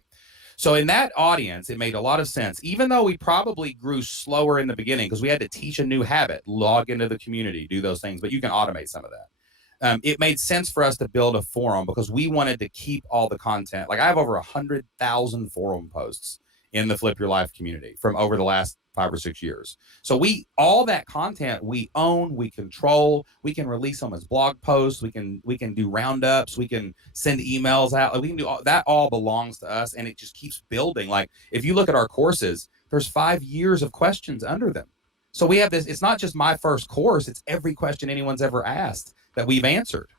So in that audience, it made a lot of sense, even though we probably grew slower in the beginning because we had to teach a new habit, log into the community, do those things, but you can automate some of that. It made sense for us to build a forum because we wanted to keep all the content. Like, I have over 100,000 forum posts in the Flip Your Life community from over the last 5 or 6 years. So all that content we own, we control, we can release them as blog posts. We can do roundups. We can send emails out. We can do that. All belongs to us. And it just keeps building. Like, if you look at our courses, there's 5 years of questions under them. So we have this, it's not just my first course, it's every question anyone's ever asked that we've answered,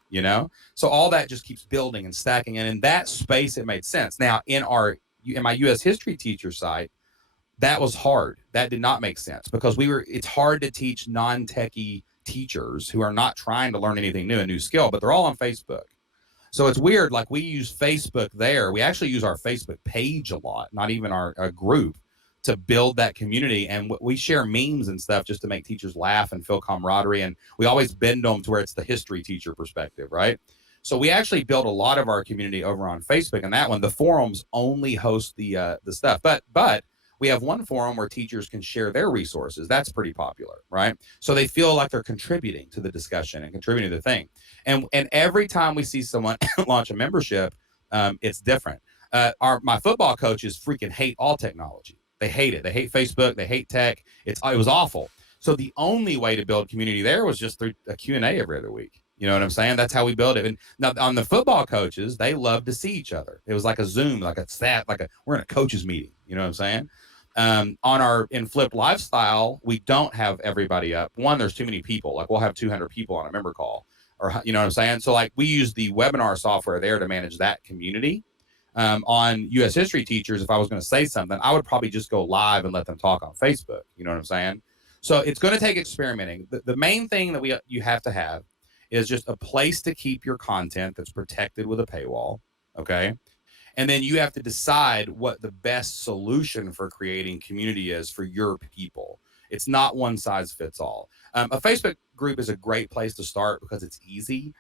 So all that just keeps building and stacking. And in that space, it made sense. Now, in my U.S. history teacher site, that was hard. That did not make sense because it's hard to teach non-techie teachers who are not trying to learn anything new, a new skill, but they're all on Facebook. So it's weird. Like, we use Facebook there. We actually use our Facebook page a lot, not even our group, to build that community. And we share memes and stuff just to make teachers laugh and feel camaraderie. And we always bend them to where it's the history teacher perspective, right? So we actually built a lot of our community over on Facebook, and that one, the forums only host the stuff. But we have one forum where teachers can share their resources. That's pretty popular, right? So they feel like they're contributing to the discussion and contributing to the thing. And every time we see someone launch a membership, it's different. My football coaches freaking hate all technology. They hate it. They hate Facebook. They hate tech. It was awful. So the only way to build community there was just through a Q&A every other week. You know what I'm saying? That's how we build it. And now on the football coaches, they love to see each other. It was like a Zoom, like a stat, we're in a coaches meeting. You know what I'm saying? In Flip Lifestyle, we don't have everybody up. One, there's too many people. Like, we'll have 200 people on a member call, or, you know what I'm saying? So, like, we use the webinar software there to manage that community. On U.S. history teachers, if I was going to say something, I would probably just go live and let them talk on Facebook. You know what I'm saying? So it's going to take experimenting. The main thing that you have to have is just a place to keep your content that's protected with a paywall. Okay. And then you have to decide what the best solution for creating community is for your people. It's not one size fits all. A Facebook group is a great place to start because it's easy.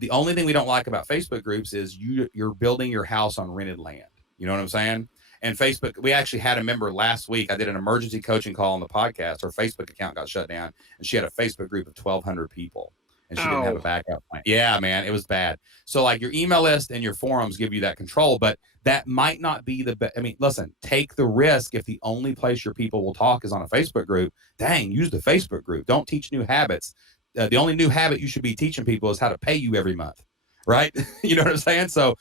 The only thing we don't like about Facebook groups is you're building your house on rented land. You know what I'm saying? And Facebook, we actually had a member last week. I did an emergency coaching call on the podcast. Her Facebook account got shut down, and she had a Facebook group of 1,200 people, and she didn't have a backup plan. Yeah, man, it was bad. So, like, your email list and your forums give you that control, but that might not be the best. I mean, listen, take the risk. If the only place your people will talk is on a Facebook group, dang, use the Facebook group. Don't teach new habits. The only new habit you should be teaching people is how to pay you every month, right? You know what I'm saying? So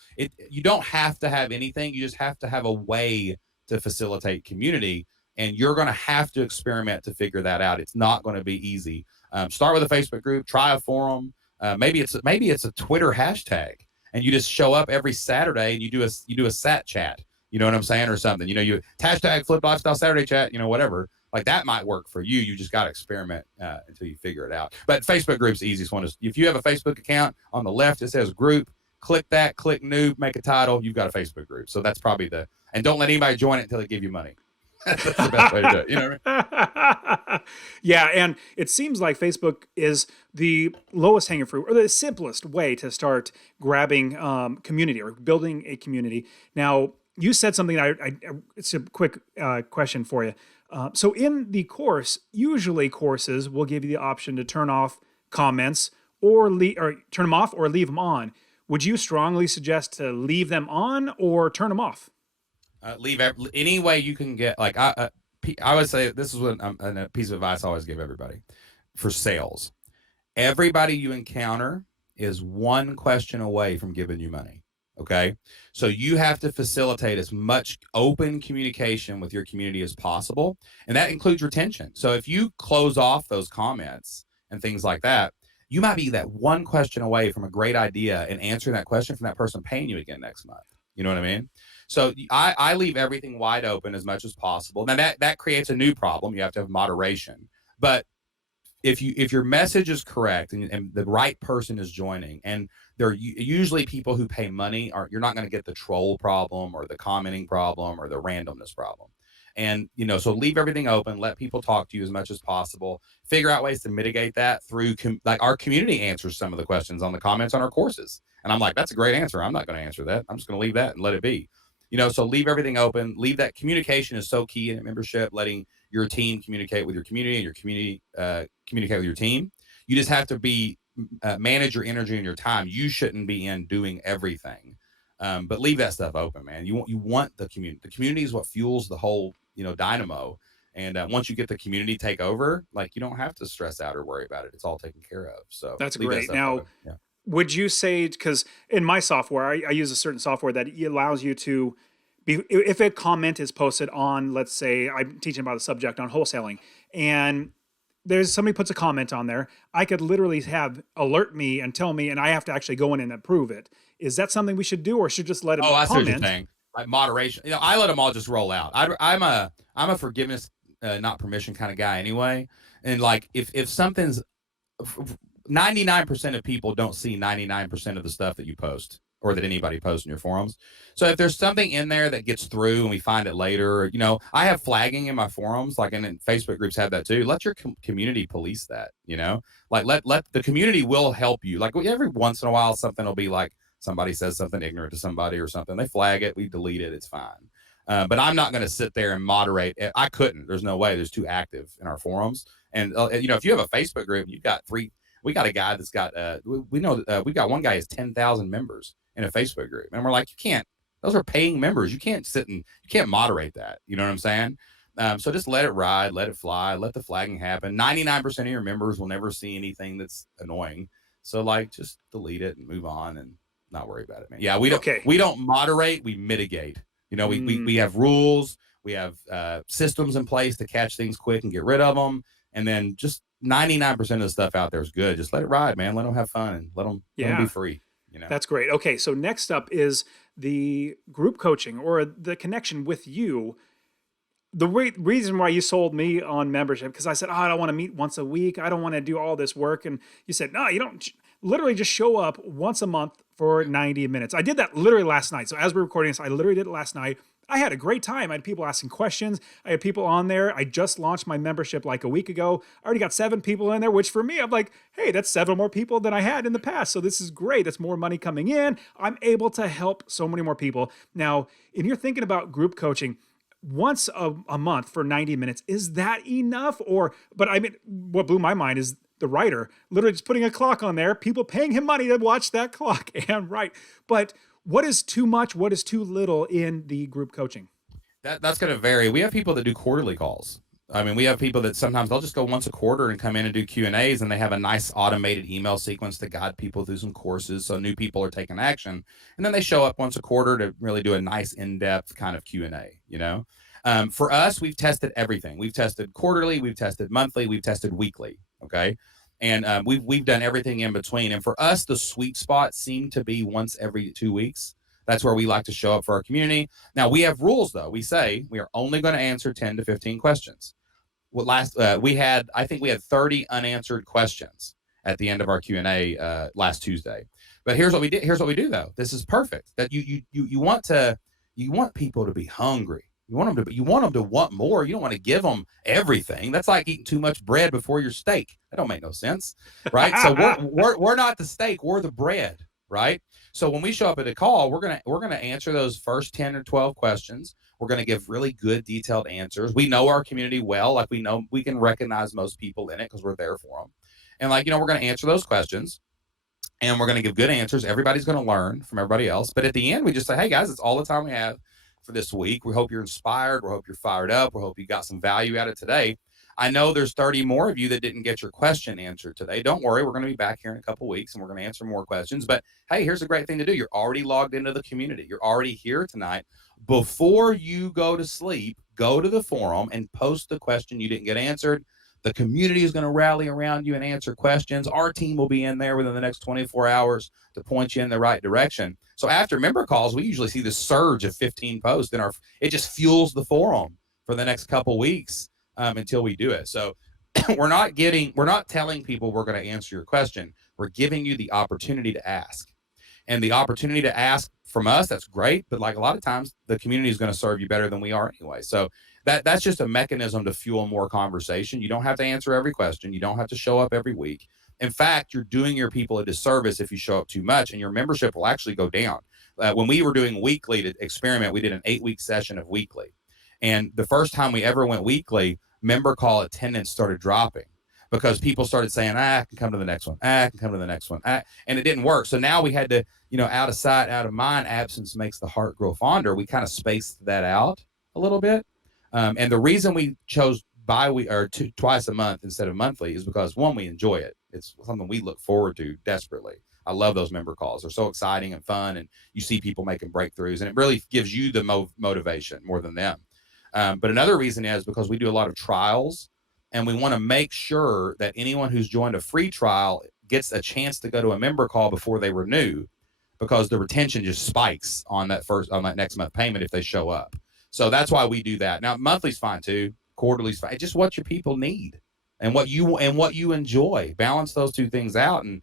you don't have to have anything. You just have to have a way to facilitate community, and you're going to have to experiment to figure that out. It's not going to be easy. Start with a Facebook group, try a forum. Maybe it's a Twitter hashtag, and you just show up every Saturday and you do a sat chat. You know what I'm saying, or something. You hashtag Flip Lifestyle Saturday chat. Whatever. Like, that might work for you. You just got to experiment until you figure it out. But Facebook group's the easiest one. If you have a Facebook account, on the left it says group. Click that. Click new. Make a title. You've got a Facebook group. So that's probably and don't let anybody join it until they give you money. That's the best way to do it. You know what I mean? Yeah, and it seems like Facebook is the lowest hanging fruit, or the simplest way to start grabbing community or building a community. Now, you said something. It's a quick question for you. So in the course, usually courses will give you the option to turn off comments or turn them off or leave them on. Would you strongly suggest to leave them on or turn them off? Leave any way you can get. Like, I would say this is a piece of advice I always give everybody for sales. Everybody you encounter is one question away from giving you money. Okay. So you have to facilitate as much open communication with your community as possible. And that includes retention. So if you close off those comments and things like that, you might be that one question away from a great idea and answering that question from that person paying you again next month. You know what I mean? So I leave everything wide open as much as possible. Now that creates a new problem. You have to have moderation. But if your message is correct and the right person is joining, and they're usually people who pay money, you're not going to get the troll problem or the commenting problem or the randomness problem. And so leave everything open, let people talk to you as much as possible, figure out ways to mitigate that through like our community answers some of the questions on the comments on our courses, and I'm like, that's a great answer, I'm not going to answer that, I'm just going to leave that and let it be. So leave everything open, leave that. Communication is so key in a membership, letting your team communicate with your community and your community communicate with your team. You just have to manage your energy and your time. You shouldn't be in doing everything, but leave that stuff open, man. You want the community. The community is what fuels the whole dynamo. And once you get the community take over, like, you don't have to stress out or worry about it. It's all taken care of. So That's leave that great. stuff Now, open. Yeah. would you say, because in my software, I use a certain software that allows you to be, if a comment is posted on, let's say I'm teaching about a subject on wholesaling, and there's somebody puts a comment on there, I could literally have alert me and tell me, and I have to actually go in and approve it. Is that something we should do, or should just let them I see what you're comment? saying. Like moderation. I let them all just roll out. I'm a forgiveness, not permission kind of guy anyway. And like, if something's 99% of people don't see 99% of the stuff that you post or that anybody posts in your forums. So if there's something in there that gets through and we find it later, I have flagging in my forums, like, and Facebook groups have that too. Let your community police that, like let the community will help you. Like, every once in a while, something will be like, somebody says something ignorant to somebody or something. They flag it. We delete it. It's fine. But I'm not going to sit there and moderate. I couldn't. There's no way. There's too active in our forums. And, if you have a Facebook group, you've got we got a guy that's got, we got one guy who has 10,000 members in a Facebook group. And we're like, those are paying members. You can't moderate that. You know what I'm saying? So just let it ride, let it fly, let the flagging happen. 99% of your members will never see anything that's annoying. So like, just delete it and move on and not worry about it, man. Yeah. We don't moderate, we mitigate. We have rules, we have systems in place to catch things quick and get rid of them. And then just 99% of the stuff out there is good. Just let it ride, man. Let them have fun and let them be free. That's great. Okay, so next up is the group coaching or the connection with you. The reason why you sold me on membership, because I said, I don't want to meet once a week. I don't want to do all this work. And you said, no, you don't. Literally just show up once a month for 90 minutes. I did that literally last night. So as we're recording this, I literally did it last night. I had a great time. I had people asking questions. I had people on there. I just launched my membership like a week ago. I already got 7 people in there, which for me, I'm like, hey, that's 7 more people than I had in the past. So this is great. That's more money coming in. I'm able to help so many more people. Now, if you're thinking about group coaching, once a month for 90 minutes, is that enough? But I mean, what blew my mind is the writer literally just putting a clock on there, people paying him money to watch that clock and write. But what is too much? What is too little in the group coaching? That's going to vary. We have people that do quarterly calls. I mean, we have people that sometimes they'll just go once a quarter and come in and do Q&As, and they have a nice automated email sequence to guide people through some courses. So new people are taking action, and then they show up once a quarter to really do a nice in-depth kind of Q&A, For us, we've tested everything. We've tested quarterly, we've tested monthly, we've tested weekly. Okay. And we've done everything in between. And for us, the sweet spot seemed to be once every 2 weeks. That's where we like to show up for our community. Now, we have rules, though. We say we are only going to answer 10 to 15 questions. I think we had 30 unanswered questions at the end of our Q&A last Tuesday. But here's what we did. Here's what we do, though. This is perfect. That you want people to be hungry. You want them to want more. You don't want to give them everything. That's like eating too much bread before your steak. That don't make no sense, right? So we're not the steak. We're the bread, right? So when we show up at a call, we're gonna answer those first 10 or 12 questions. We're gonna give really good, detailed answers. We know our community well. Like, we know we can recognize most people in it because we're there for them. And we're gonna answer those questions, and we're gonna give good answers. Everybody's gonna learn from everybody else. But at the end, we just say, hey guys, it's all the time we have for this week. We hope you're inspired. We hope you're fired up. We hope you got some value out of today. I know there's 30 more of you that didn't get your question answered today. Don't worry. We're going to be back here in a couple weeks and we're going to answer more questions. But hey, here's a great thing to do. You're already logged into the community. You're already here tonight. Before you go to sleep, go to the forum and post the question you didn't get answered. The community is going to rally around you and answer questions. Our team will be in there within the next 24 hours to point you in the right direction. So after member calls, we usually see this surge of 15 posts, and it just fuels the forum for the next couple weeks until we do it. So we're not telling people we're going to answer your question. We're giving you the opportunity to ask. And the opportunity to ask from us, that's great. But like a lot of times, the community is going to serve you better than we are anyway. So that's just a mechanism to fuel more conversation. You don't have to answer every question. You don't have to show up every week. In fact, you're doing your people a disservice if you show up too much, and your membership will actually go down. When we were doing weekly to experiment, we did an 8-week session of weekly. And the first time we ever went weekly, member call attendance started dropping because people started saying, I can come to the next one. I can come to the next one. And it didn't work. So now we had to, out of sight, out of mind, absence makes the heart grow fonder. We kind of spaced that out a little bit. And the reason we chose twice a month instead of monthly is because, one, we enjoy it. It's something we look forward to desperately. I love those member calls. They're so exciting and fun, and you see people making breakthroughs, and it really gives you the motivation more than them. But another reason is because we do a lot of trials, and we want to make sure that anyone who's joined a free trial gets a chance to go to a member call before they renew, because the retention just spikes on that next month payment if they show up. So that's why we do that. Now, monthly's fine too. Quarterly's fine. It's just what your people need and what you enjoy. Balance those two things out, and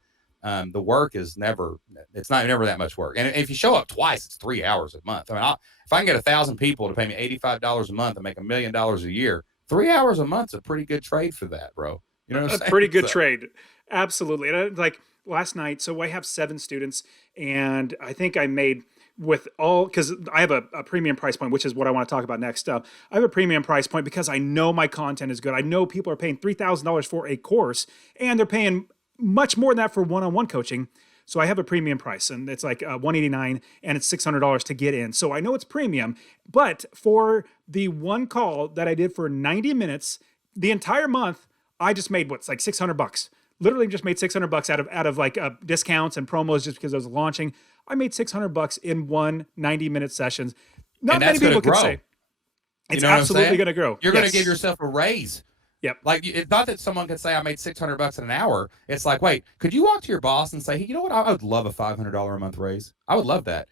the work is never that much work. And if you show up twice, it's 3 hours a month. I mean, if I can get 1,000 people to pay me $85 a month and make $1 million a year, 3 hours a month's a pretty good trade for that, bro. You know what I'm saying? A pretty good trade. Absolutely. And like last night, so I have 7 students, and I think I made because I have a premium price point, which is what I want to talk about next. I have a premium price point because I know my content is good. I know people are paying $3,000 for a course, and they're paying much more than that for one-on-one coaching. So I have a premium price, and it's like $189, and it's $600 to get in. So I know it's premium, but for the one call that I did for 90 minutes, the entire month, I just made like $600. Literally just made $600 out of like discounts and promos just because I was launching. I made $600 in one 90-minute sessions. Not many people can say. It's absolutely going to grow. You're going to give yourself a raise. Yep. Like, it's not that someone can say I made $600 in an hour. It's like, wait, could you walk to your boss and say, hey, you know what? I would love a $500 a month raise. I would love that.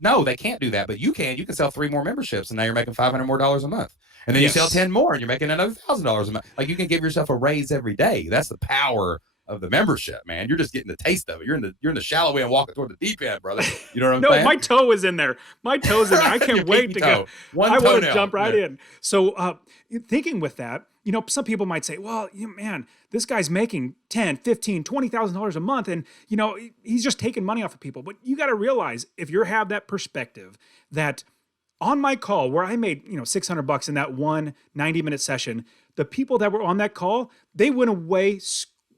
No, they can't do that, but you can. You can sell 3 more memberships, and now you're making $500 more a month. And then you sell 10 more, and you're making another $1,000 a month. Like, you can give yourself a raise every day. That's the power of the membership, man. You're just getting the taste of it. You're in the shallow end walking toward the deep end, brother. You know what I'm saying? No, my toe is in there. My toe's in there. I can't wait to go. I want to jump right in. So thinking with that, some people might say, well, man, this guy's making $10,000, $15,000, $20,000 a month, and he's just taking money off of people. But you got to realize, if you have that perspective, that on my call where I made $600 in that one 90-minute session, the people that were on that call, they went away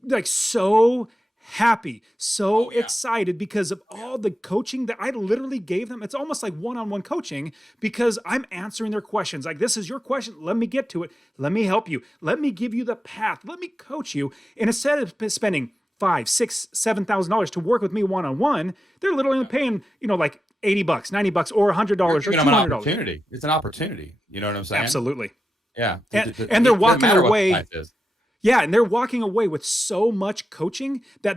like so happy, so excited because of all the coaching that I literally gave them. It's almost like one-on-one coaching because I'm answering their questions. Like, this is your question. Let me get to it. Let me help you. Let me give you the path. Let me coach you. And instead of spending $5,000, $6,000, $7,000 to work with me one-on-one, they're literally paying, like $80, $90, or $100 or $200. It's an opportunity. You know what I'm saying? Absolutely. Yeah. And they're walking away. Yeah, and they're walking away with so much coaching that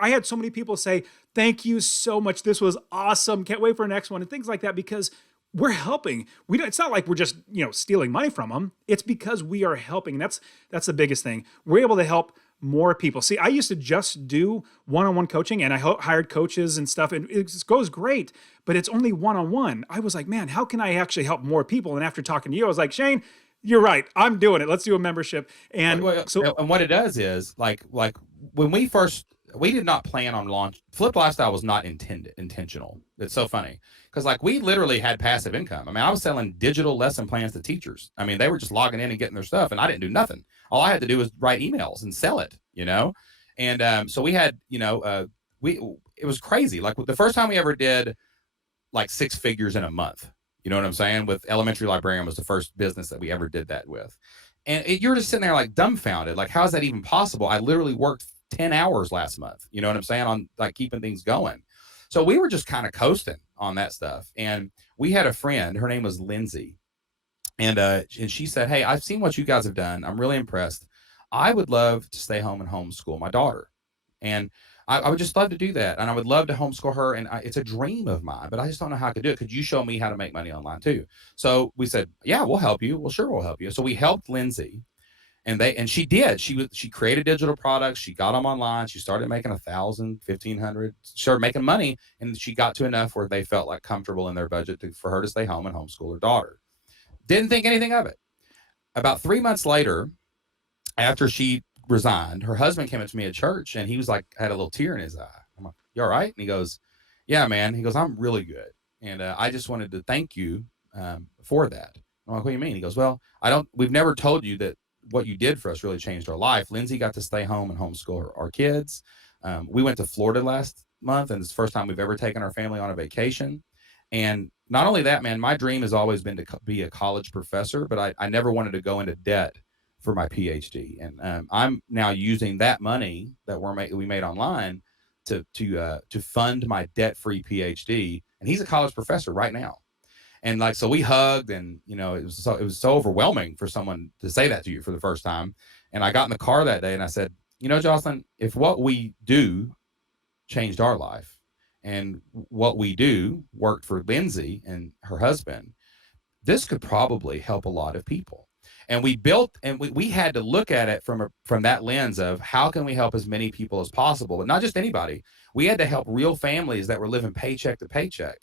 I had so many people say, thank you so much. This was awesome. Can't wait for the next one, and things like that, because we're helping. It's not like we're just, stealing money from them. It's because we are helping. That's the biggest thing. We're able to help more people. See, I used to just do one-on-one coaching, and I hired coaches and stuff, and it goes great, but it's only one-on-one. I was like, man, how can I actually help more people? And after talking to you, I was like, Shane, you're right. I'm doing it. Let's do a membership. And and what it does is like when we did not plan on launch. Flip Lifestyle was not intentional. It's so funny because we literally had passive income. I mean, I was selling digital lesson plans to teachers. I mean, they were just logging in and getting their stuff, and I didn't do nothing. All I had to do was write emails and sell it, And so we had, it was crazy. Like, the first time we ever did like 6 figures in a month. You know what I'm saying? With Elementary Librarian was the first business that we ever did that with. And you're just sitting there like dumbfounded. Like, how is that even possible? I literally worked 10 hours last month. You know what I'm saying? On like keeping things going. So we were just kind of coasting on that stuff. And we had a friend, her name was Lindsay. And she said, "Hey, I've seen what you guys have done. I'm really impressed. I would love to stay home and homeschool my daughter. And I would just love to do that. And I would love to homeschool her. And it's a dream of mine, but I just don't know how I could do it. Could you show me how to make money online too?" So we said, "Yeah, we'll help you." Well, sure, we'll help you. So we helped Lindsay, and she did. She created digital products. She got them online. She started making 1,000, 1,500. Started making money, and she got to enough where they felt like comfortable in their budget for her to stay home and homeschool her daughter. Didn't think anything of it. About 3 months later, after she resigned, her husband came up to me at church, and he was like, had a little tear in his eye. I'm like, "You all right?" And he goes, "Yeah, man." He goes, "I'm really good. And I just wanted to thank you for that." I'm like, "What do you mean?" He goes, "Well, we've never told you that what you did for us really changed our life. Lindsay got to stay home and homeschool our kids. We went to Florida last month, and it's the first time we've ever taken our family on a vacation. And not only that, man, my dream has always been to be a college professor, but I never wanted to go into debt for my PhD. And I'm now using that money that we made online to fund my debt-free PhD. And he's a college professor right now. And like, so we hugged, and it was so overwhelming for someone to say that to you for the first time. And I got in the car that day and I said, Jocelyn, if what we do changed our life, and what we do worked for Lindsay and her husband, this could probably help a lot of people. And we had to look at it from that lens of how can we help as many people as possible, but not just anybody. We had to help real families that were living paycheck to paycheck.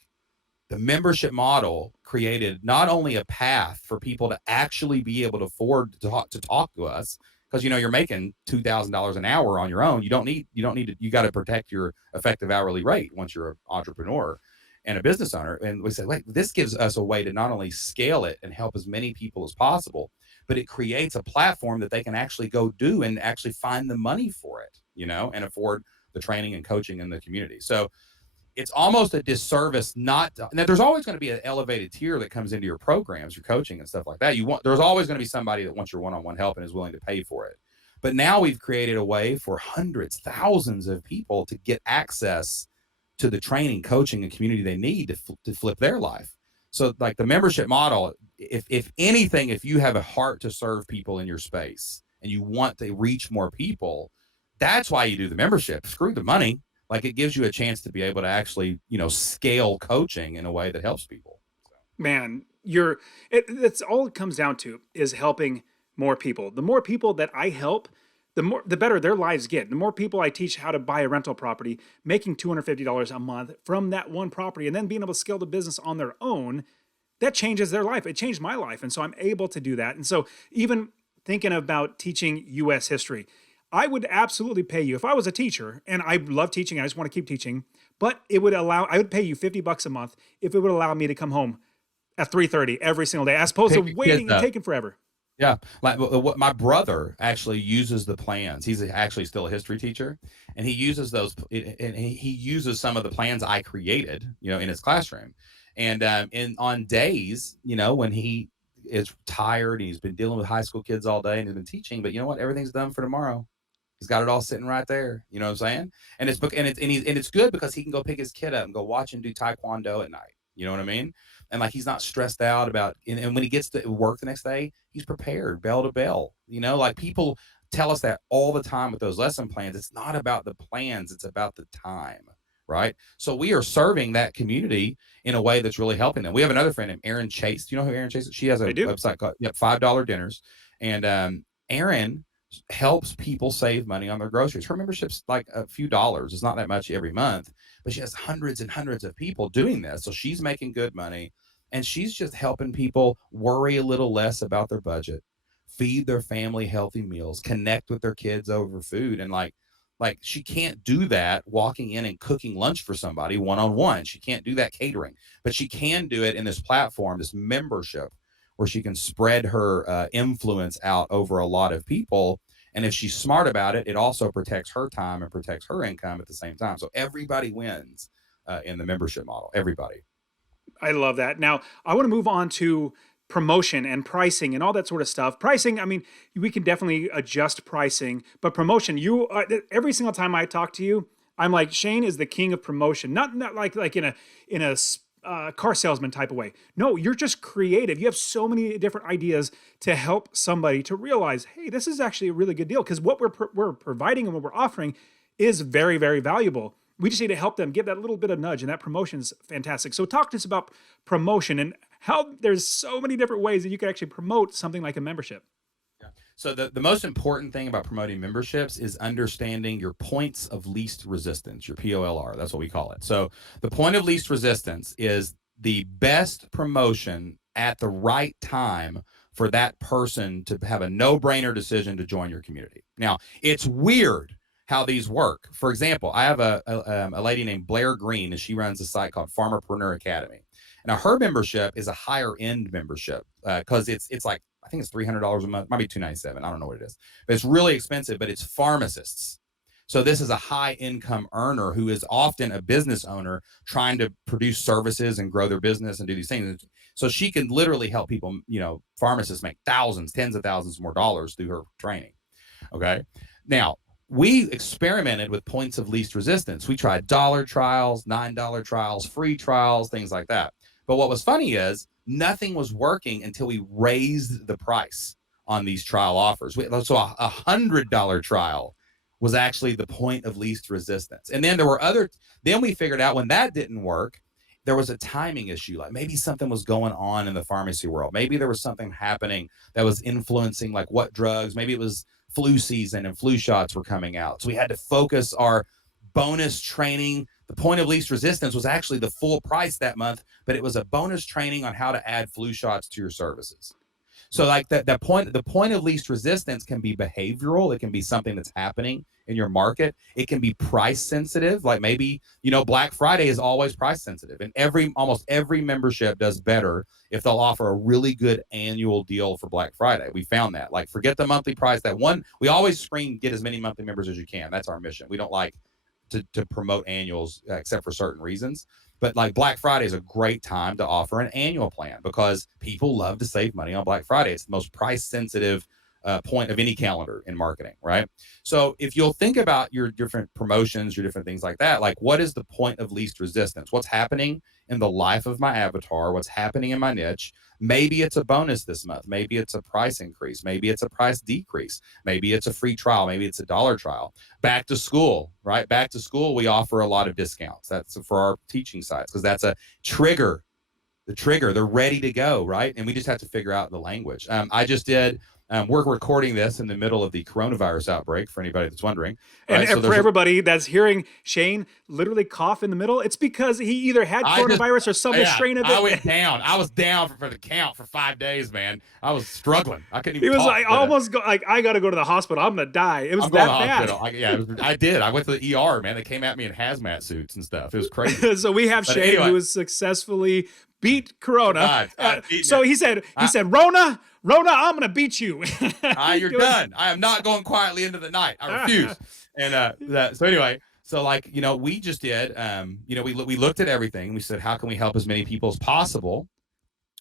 The membership model created not only a path for people to actually be able to afford to talk to us, because you're making $2,000 an hour on your own. You don't need to. You got to protect your effective hourly rate once you're an entrepreneur and a business owner. And we said, wait, this gives us a way to not only scale it and help as many people as possible, but it creates a platform that they can actually go do and actually find the money for it, and afford the training and coaching in the community. So it's almost a disservice not to, and there's always going to be an elevated tier that comes into your programs, your coaching and stuff like that. There's always going to be somebody that wants your one-on-one help and is willing to pay for it. But now we've created a way for hundreds, thousands of people to get access to the training, coaching, and community they need to flip their life. So like the membership model, if anything, if you have a heart to serve people in your space and you want to reach more people, that's why you do the membership. Screw the money. Like, it gives you a chance to be able to actually, scale coaching in a way that helps people. Man, that's all it comes down to, is helping more people. The more people that I help, the better their lives get. The more people I teach how to buy a rental property, making $250 a month from that one property, and then being able to scale the business on their own, that changes their life. It changed my life. And so I'm able to do that. And so even thinking about teaching US history, I would absolutely pay you if I was a teacher, and I love teaching. I just want to keep teaching, but I would pay you $50 a month if it would allow me to come home at 3:30 every single day, as opposed to waiting and taking forever. Yeah. Like, my brother actually uses the plans. He's actually still a history teacher, and he uses those, and he uses some of the plans I created, in his classroom. And on days, when he is tired and he's been dealing with high school kids all day and he's been teaching, but you know what? Everything's done for tomorrow. He's got it all sitting right there. You know what I'm saying? And it's good because he can go pick his kid up and go watch him do taekwondo at night. You know what I mean? And like, he's not stressed out about, and when he gets to work the next day, he's prepared bell to bell. Like, people tell us that all the time with those lesson plans. It's not about the plans, it's about the time. Right. So we are serving that community in a way that's really helping them. We have another friend named Erin Chase. Do you know who Erin Chase is? She has a website called $5 Dinners. And Erin helps people save money on their groceries. Her membership's like a few dollars. It's not that much every month, but she has hundreds and hundreds of people doing this. So she's making good money, and she's just helping people worry a little less about their budget, feed their family healthy meals, connect with their kids over food. And like she can't do that walking in and cooking lunch for somebody one-on-one. She can't do that catering, but she can do it in this platform, this membership, where she can spread her influence out over a lot of people. And if she's smart about it, it also protects her time and protects her income at the same time. So everybody wins in the membership model. Everybody. I love that. Now, I want to move on to promotion and pricing and all that sort of stuff. Pricing, I mean, we can definitely adjust pricing, but promotion, every single time I talk to you, I'm like, Shane is the king of promotion. Not like in a car salesman type of way. No, you're just creative. You have so many different ideas to help somebody to realize, hey, this is actually a really good deal, because what we're providing and what we're offering is very, very valuable. We just need to help them give that little bit of nudge, and that promotion is fantastic. So talk to us about promotion and how there's so many different ways that you can actually promote something like a membership. So the most important thing about promoting memberships is understanding your points of least resistance, your POLR. That's what we call it. So the point of least resistance is the best promotion at the right time for that person to have a no-brainer decision to join your community. Now, it's weird how these work. For example, I have a lady named Blair Green, and she runs a site called Farmerpreneur Academy. Now, her membership is a higher end membership because it's like, I think it's $300 a month, might be $297. I don't know what it is, but it's really expensive. But it's pharmacists. So this is a high income earner who is often a business owner trying to produce services and grow their business and do these things. So she can literally help people, pharmacists make thousands, tens of thousands more dollars through her training. Okay. Now, we experimented with points of least resistance. We tried dollar trials, $9 trials, free trials, things like that. But what was funny is nothing was working until we raised the price on these trial offers. So a $100 trial was actually the point of least resistance. And then then we figured out when that didn't work, there was a timing issue. Like maybe something was going on in the pharmacy world. Maybe there was something happening that was influencing like what drugs, maybe it was flu season and flu shots were coming out. So we had to focus our bonus training. The point of least resistance was actually the full price that month, but it was a bonus training on how to add flu shots to your services. So like the point of least resistance can be behavioral. It can be something that's happening in your market. It can be price sensitive. Like maybe, Black Friday is always price sensitive, and almost every membership does better if they'll offer a really good annual deal for Black Friday. We found that. Like forget the monthly price. We always scream, get as many monthly members as you can. That's our mission. We don't like to promote annuals except for certain reasons. But like Black Friday is a great time to offer an annual plan because people love to save money on Black Friday. It's the most price sensitive point of any calendar in marketing, right? So if you'll think about your different promotions, your different things like that, like what is the point of least resistance? What's happening in the life of my avatar? What's happening in my niche? Maybe it's a bonus this month. Maybe it's a price increase. Maybe it's a price decrease. Maybe it's a free trial. Maybe it's a dollar trial. Back to school, right? Back to school, we offer a lot of discounts. That's for our teaching sites because that's a trigger. The trigger, they're ready to go, right? And we just have to figure out the language. I just did. We're recording this in the middle of the coronavirus outbreak for anybody that's wondering. Right? And for everybody that's hearing Shane literally cough in the middle, it's because he either had coronavirus or some strain of it. I went down. I was down for the count for 5 days, man. I was struggling. I couldn't even He was talk, I got to go to the hospital. I'm going to die. It was that bad. I did. I went to the ER, man. They came at me in hazmat suits and stuff. It was crazy. So we have Shane who has successfully beat Corona. He said, Rona, I'm going to beat you. You're done. I am not going quietly into the night. I refuse. And so anyway, so like, we just did, we looked at everything. We said, how can we help as many people as possible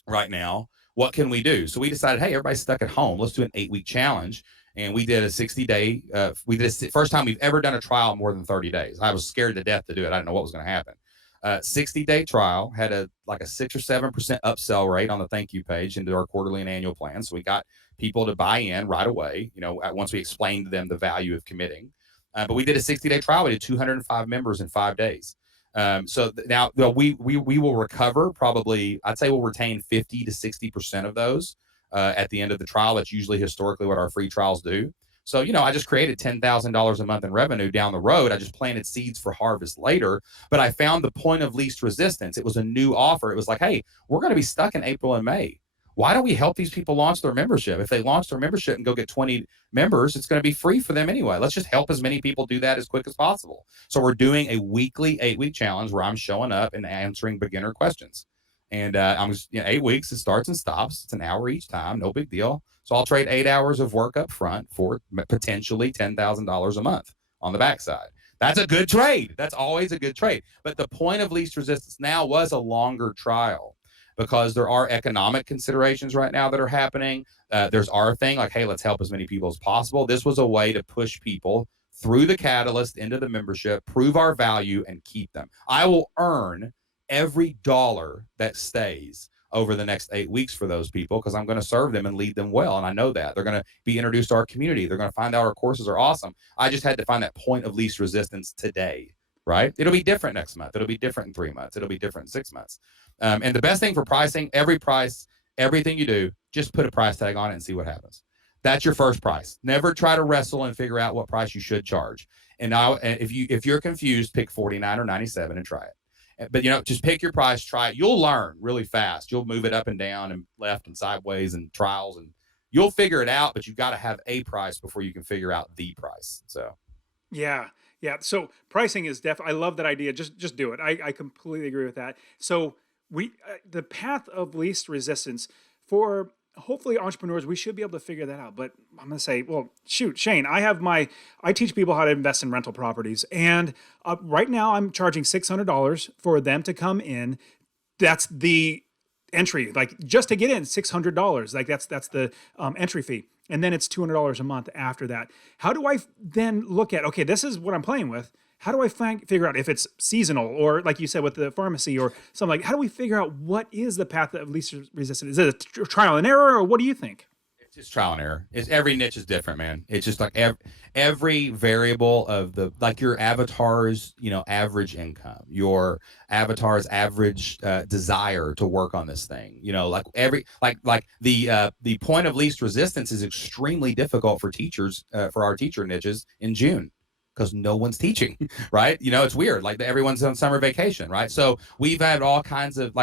right now? What can we do? So we decided, hey, everybody's stuck at home. Let's do an 8-week challenge. And we did a 60-day, first time we've ever done a trial in more than 30 days. I was scared to death to do it. I didn't know what was going to happen. 60-day trial had a 6 or 7% upsell rate on the thank you page into our quarterly and annual plan. So we got people to buy in right away, once we explained to them the value of committing. But we did a 60-day trial. We did 205 members in 5 days. So now we will recover probably, I'd say we'll retain 50 to 60% of those at the end of the trial. That's usually historically what our free trials do. So, I just created $10,000 a month in revenue down the road. I just planted seeds for harvest later, but I found the point of least resistance. It was a new offer. It was like, hey, we're going to be stuck in April and May. Why don't we help these people launch their membership? If they launch their membership and go get 20 members, it's going to be free for them anyway. Let's just help as many people do that as quick as possible. So we're doing a weekly 8-week challenge where I'm showing up and answering beginner questions. And I'm just, 8 weeks, it starts and stops. It's an hour each time, no big deal. So I'll trade 8 hours of work up front for potentially $10,000 a month on the backside. That's a good trade. That's always a good trade. But the point of least resistance now was a longer trial. because there are economic considerations right now that are happening. There's our thing, like, hey, let's help as many people as possible. This was a way to push people through the catalyst into the membership, prove our value, and keep them. I will earn every dollar that stays over the next 8 weeks for those people, because I'm going to serve them and lead them well. And I know that they're going to be introduced to our community. They're going to find out our courses are awesome. I just had to find that point of least resistance today, right? It'll be different next month. It'll be different in 3 months. It'll be different in 6 months. And the best thing for pricing, everything you do, just put a price tag on it and see what happens. That's your first price. Never try to wrestle and figure out what price you should charge. And now, if you're confused, pick 49 or 97 and try it. But just pick your price, try it. You'll learn really fast. You'll move it up and down and left and sideways and trials, and you'll figure it out. But you've got to have a price before you can figure out the price. So, Yeah. Yeah. So pricing is definitely, I love that idea. Just do it. I completely agree with that. So the path of least resistance for hopefully entrepreneurs, we should be able to figure that out. But I'm going to say, well, shoot, Shane, I teach people how to invest in rental properties. And right now I'm charging $600 for them to come in. That's the entry, like just to get in, $600. Like that's the entry fee. And then it's $200 a month after that. How do I then look at, okay, this is what I'm playing with. How do I figure out if it's seasonal, or like you said with the pharmacy or something, like how do we figure out what is the path of least resistance? Is it a trial and error, or what do you think? it's just trial and error. Every niche is different, man. It's just like every variable of your avatar's, average income, your avatar's average desire to work on this thing. The point of least resistance is extremely difficult for teachers, for our teacher niches in June, because no one's teaching, right? It's weird. Like everyone's on summer vacation, right? So we've had all kinds of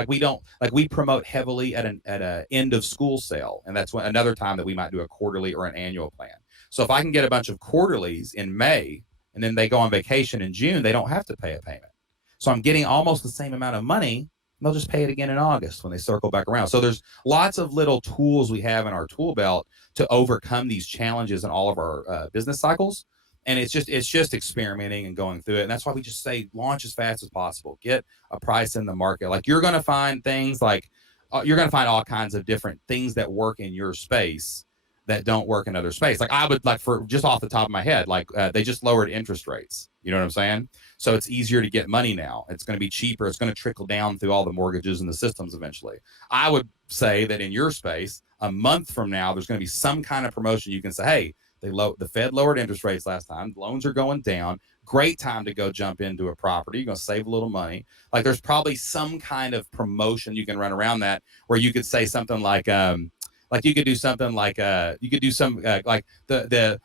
we promote heavily at a end of school sale, and that's another time that we might do a quarterly or an annual plan. So if I can get a bunch of quarterlies in May and then they go on vacation in June, they don't have to pay a payment. So I'm getting almost the same amount of money. And they'll just pay it again in August when they circle back around. So there's lots of little tools we have in our tool belt to overcome these challenges in all of our business cycles. And it's just experimenting and going through it. And that's why we just say launch as fast as possible. Get a price in the market. Like you're going to find things you're going to find all kinds of different things that work in your space that don't work in other space. Like I would for just off the top of my head, they just lowered interest rates. You know what I'm saying? So it's easier to get money now. It's going to be cheaper. It's going to trickle down through all the mortgages and the systems eventually. I would say that in your space, a month from now, there's going to be some kind of promotion. You can say, hey, the Fed lowered interest rates last time. Loans are going down. Great time to go jump into a property. You're going to save a little money. Like there's probably some kind of promotion you can run around that, where you could say something like you could do something like the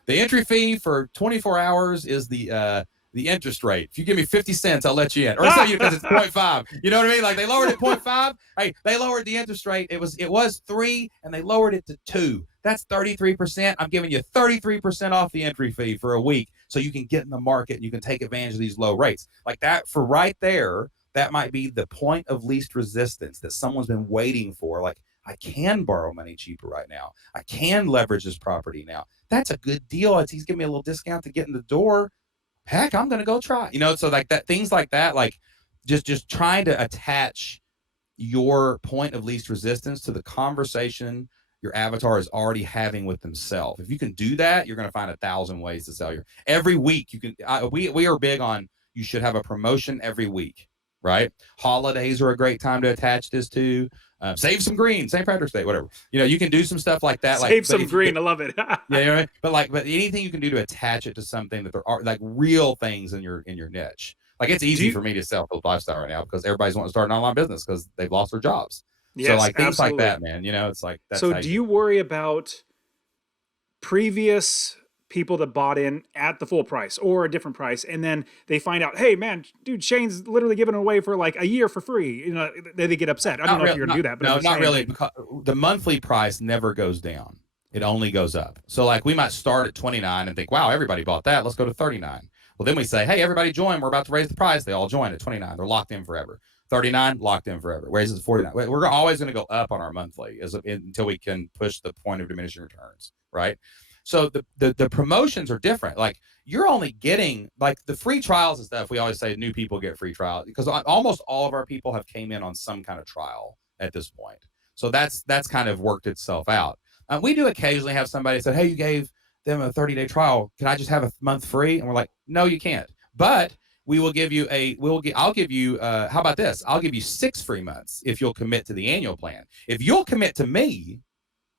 entry fee for 24 hours is the interest rate. If you give me 50 cents, I'll let you in. Or because it's 0.5. You know what I mean? Like they lowered it 0.5. Hey, they lowered the interest rate. It was 3 and they lowered it to 2. That's 33%. I'm giving you 33% off the entry fee for a week, so you can get in the market and you can take advantage of these low rates. Like that, for right there, that might be the point of least resistance that someone's been waiting for. Like, I can borrow money cheaper right now. I can leverage this property now. That's a good deal. He's giving me a little discount to get in the door. Heck, I'm going to go try, so like that, things like that, like just trying to attach your point of least resistance to the conversation your avatar is already having with themselves. If you can do that, you're going to find 1,000 ways to sell every week. You can, we are big on, you should have a promotion every week, right? Holidays are a great time to attach this to. Save some green, St. Patrick's Day, whatever. You can do some stuff like that. Save some green. I love it. Yeah, but anything you can do to attach it to something that there are like real things in your niche. Like it's easy for me to sell Philip Lifestyle right now because everybody's wanting to start an online business because they've lost their jobs. Yes, so like things absolutely. like that, man. It's like that's so. Do you worry about previous people that bought in at the full price or a different price, and then they find out, hey man, dude, Shane's literally giving it away for like a year for free? They get upset. I don't know if you're gonna do that, but no, not really. Because the monthly price never goes down; it only goes up. So like we might start at 29 and think, wow, everybody bought that. Let's go to 39. Well, then we say, hey, everybody join. We're about to raise the price. They all join at 29. They're locked in forever. 39 locked in forever. Whereas it's 49. We're always going to go up on our monthly until we can push the point of diminishing returns, right? So the promotions are different. Like you're only getting like the free trials and stuff. We always say new people get free trials because almost all of our people have came in on some kind of trial at this point. So that's kind of worked itself out. We do occasionally have somebody say, hey, you gave them a 30-day trial. Can I just have a month free? And we're like, no, you can't. But we will give you I'll give you, how about this? I'll give you 6 free months if you'll commit to the annual plan. If you'll commit to me,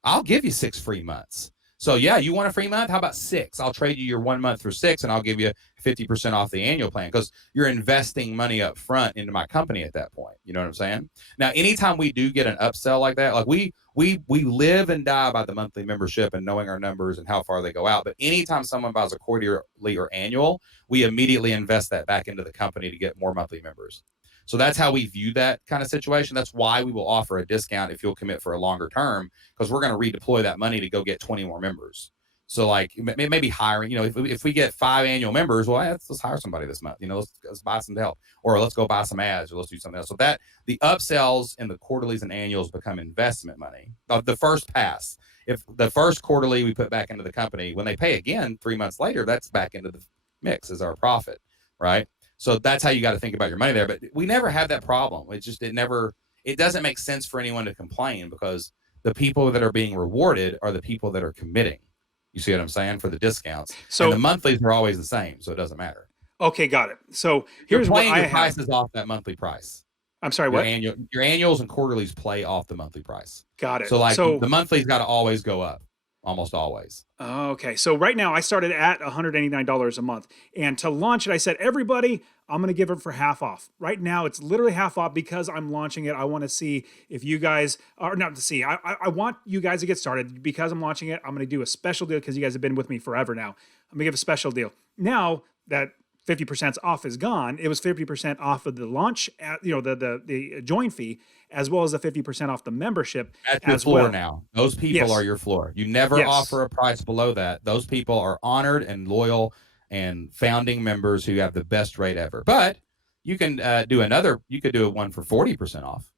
I'll give you 6 free months. So yeah, you want a free month? How about 6? I'll trade you your 1 month for 6, and I'll give you 50% off the annual plan, because you're investing money up front into my company at that point. You know what I'm saying? Now, anytime we do get an upsell like that, like we live and die by the monthly membership and knowing our numbers and how far they go out. But anytime someone buys a quarterly or annual, we immediately invest that back into the company to get more monthly members. So that's how we view that kind of situation. That's why we will offer a discount if you'll commit for a longer term, because we're going to redeploy that money to go get 20 more members. So like maybe hiring, if we get 5 annual members, well, let's hire somebody this month, let's buy some help, or let's go buy some ads, or let's do something else. So that the upsells and the quarterlies and annuals become investment money. The first pass, if the first quarterly we put back into the company, when they pay again 3 months later, that's back into the mix as our profit, right? So that's how you got to think about your money there. But we never had that problem. It doesn't make sense for anyone to complain, because the people that are being rewarded are the people that are committing. You see what I'm saying? For the discounts. So and the monthlies are always the same, so it doesn't matter. Okay, got it. So here's what I have. Prices off that monthly price. I'm sorry, what? Your annuals and quarterlies play off the monthly price. Got it. So the monthly's got to always go up. Almost always. Okay. So right now I started at $189 a month, and to launch it, I said, everybody, I'm going to give it for half off. Right now it's literally half off because I'm launching it. I want to see if you guys are not to see. I want you guys to get started because I'm launching it. I'm going to do a special deal because you guys have been with me forever now. I'm going to give a special deal. Now that 50% off is gone, it was 50% off of the launch, the join fee, as well as the 50% off the membership. That's your floor now. Those people are your floor. You never offer a price below that. Those people are honored and loyal and founding members who have the best rate ever. But you can you could do one for 40% off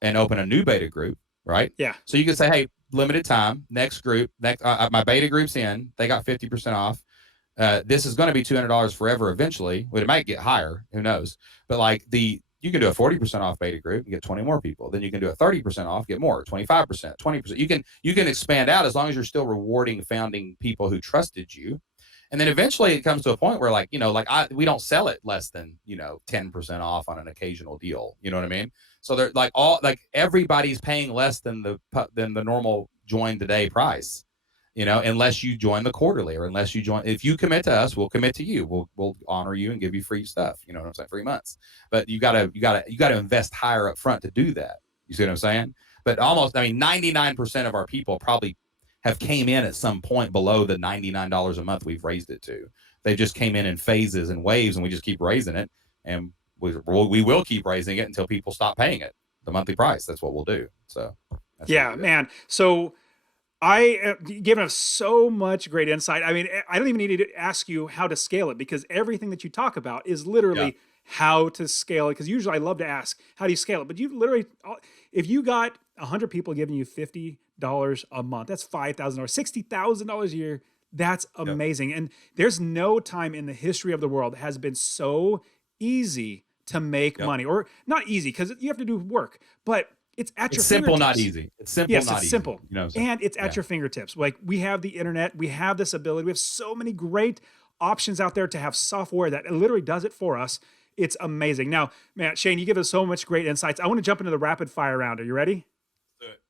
and open a new beta group, right? Yeah. So you can say, hey, limited time, next group, my beta group's in, they got 50% off. This is going to be $200 forever eventually. Well, it might get higher. Who knows? But you can do a 40% off beta group and get 20 more people. Then you can do a 30% off, get more, 25%, 20%. You can expand out as long as you're still rewarding founding people who trusted you. And then eventually it comes to a point where we don't sell it less than, 10% off on an occasional deal. You know what I mean? So they're everybody's paying less than the normal join today price. Unless you join the quarterly, or unless you join, if you commit to us, we'll commit to you. We'll honor you and give you free stuff. You know what I'm saying? 3 months, but you gotta invest higher up front to do that. You see what I'm saying? But 99% of our people probably have came in at some point below the $99 a month we've raised it to. They just came in phases and waves, and we just keep raising it, and we will keep raising it until people stop paying it, the monthly price. That's what we'll do. So yeah, man. So I given us so much great insight. I mean, I don't even need to ask you how to scale it, because everything that you talk about is literally how to scale it. Because usually I love to ask, how do you scale it? But you literally, if you got 100 people giving you $50 a month, that's $5,000, $60,000 a year. That's amazing. And there's no time in the history of the world that has been so easy to make money, or not easy because you have to do work, but it's at your simple, fingertips. not easy. It's simple, yes, not it's easy. simple. And it's at Yeah. your fingertips. Like, we have the internet, we have this ability, we have so many great options out there to have software that literally does it for us. It's amazing. Now, man, Shane, you give us so much great insights. I want to jump into the rapid fire round. Are you ready? Do it.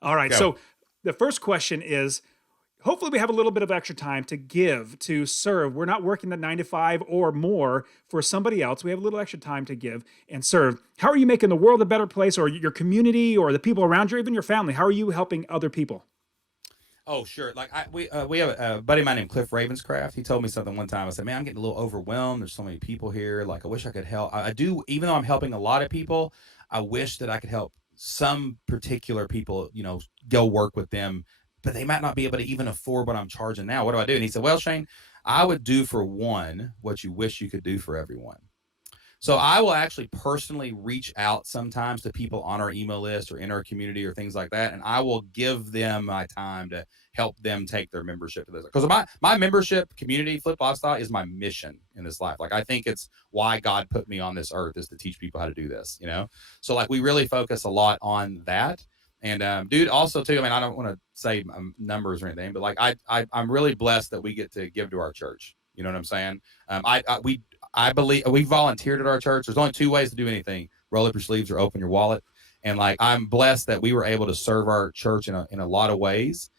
All right. Go. So the first question is, hopefully we have a little bit of extra time to give, to serve. We're not working the 9 to 5 or more for somebody else. We have a little extra time to give and serve. How are you making the world a better place, or your community, or the people around you, even your family? How are you helping other people? Oh, sure. We have a buddy of mine named Cliff Ravenscraft. He told me something one time. I said, man, I'm getting a little overwhelmed. There's so many people here. I wish I could help. I do, even though I'm helping a lot of people, I wish that I could help some particular people, go work with them, but they might not be able to even afford what I'm charging now. What do I do? And he said, well, Shane, I would do for one what you wish you could do for everyone. So I will actually personally reach out sometimes to people on our email list or in our community or things like that, and I will give them my time to help them take their membership to this. Because my membership community, Flip Lifestyle, is my mission in this life. Like I think it's why God put me on this earth, is to teach people how to do this. So like we really focus a lot on that. And dude, also too, I mean, I don't want to say numbers or anything, but like I'm really blessed that we get to give to our church. You know what I'm saying? I believe we volunteered at our church. There's only two ways to do anything: roll up your sleeves or open your wallet. And like, I'm blessed that we were able to serve our church in a lot of ways,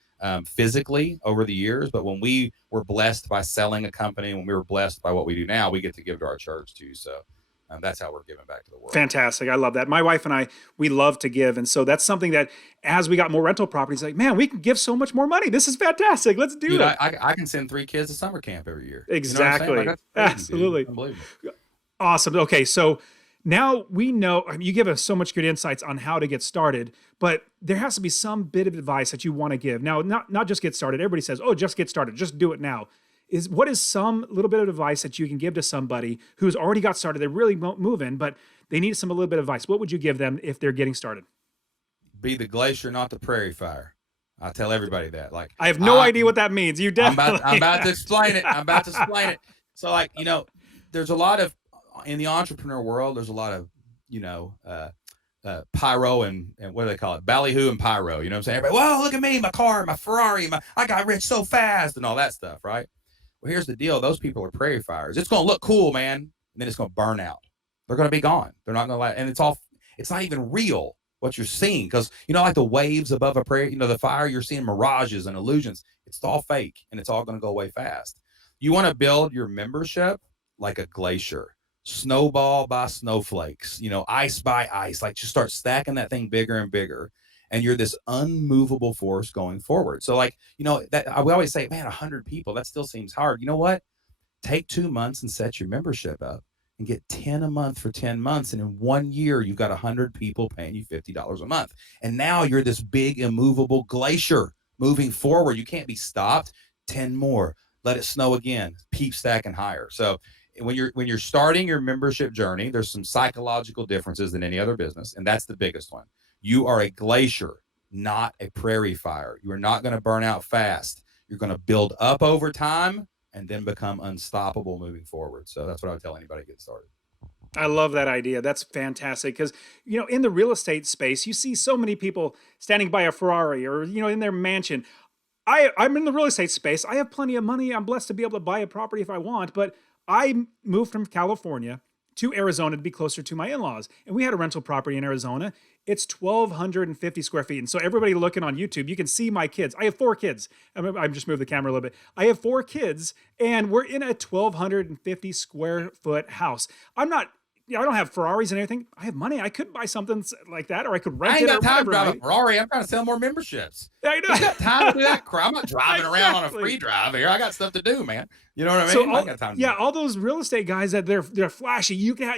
physically over the years. But when we were blessed by selling a company, when we were blessed by what we do now, we get to give to our church too. So that's how we're giving back to the world. Fantastic. I love that. My wife and I, we love to give. And so that's something that as we got more rental properties, like, man, we can give so much more money. This is fantastic. Let's do Dude, it. I can send 3 kids to summer camp every year. Exactly. You know what I'm saying? Like, that's crazy, absolutely. dude. Unbelievable. Awesome. Okay. So now we know, I mean, you give us so much good insights on how to get started, but there has to be some bit of advice that you want to give. Now, not just get started. Everybody says, oh, just get started. Just do it now. What is some little bit of advice that you can give to somebody who's already got started? They're really moving, but they need a little bit of advice. What would you give them if they're getting started? Be the glacier, not the prairie fire. I tell everybody that. Like, I have no idea what that means. You definitely. I'm about to explain it. So, like, there's a lot of, in the entrepreneur world, there's a lot of, pyro and what do they call it? Ballyhoo and pyro. You know what I'm saying? Everybody, whoa, look at me, my car, my Ferrari, I got rich so fast and all that stuff, right? Well, here's the deal. Those people are prairie fires. It's going to look cool, man. And then it's going to burn out. They're going to be gone. They're not going to and it's not even real what you're seeing. Because, like the waves above a prairie, the fire, you're seeing mirages and illusions. It's all fake and it's all going to go away fast. You want to build your membership like a glacier, snowball by snowflakes, ice by ice. Like, just start stacking that thing bigger and bigger. And you're this unmovable force going forward. So like, that we always say, man, 100 people, that still seems hard. You know what? Take 2 months and set your membership up and get 10 a month for 10 months. And in 1 year, you've got 100 people paying you $50 a month. And now you're this big immovable glacier moving forward. You can't be stopped. 10 more, let it snow again, keep stacking higher. So when you're starting your membership journey, there's some psychological differences than any other business. And that's the biggest one. You are a glacier, not a prairie fire. You are not going to burn out fast. You're going to build up over time and then become unstoppable moving forward. So that's what I would tell anybody to get started. I love that idea. That's fantastic. Because, in the real estate space, you see so many people standing by a Ferrari or, in their mansion. I'm in the real estate space. I have plenty of money. I'm blessed to be able to buy a property if I want. But I moved from California to Arizona to be closer to my in-laws. And we had a rental property in Arizona. It's 1,250 square feet. And so everybody looking on YouTube, you can see my kids. I have 4 kids. I've just moved the camera a little bit. I have 4 kids and we're in a 1,250 square foot house. I don't have Ferraris and everything. I have money. I could buy something like that, or I could rent it. I ain't got time to drive a Ferrari. I'm trying to sell more memberships. Yeah, I know. I got time to do that crap. I'm not driving around on a free drive here. I got stuff to do, man. You know what I mean? So I got time to do all those real estate guys that they're flashy. You could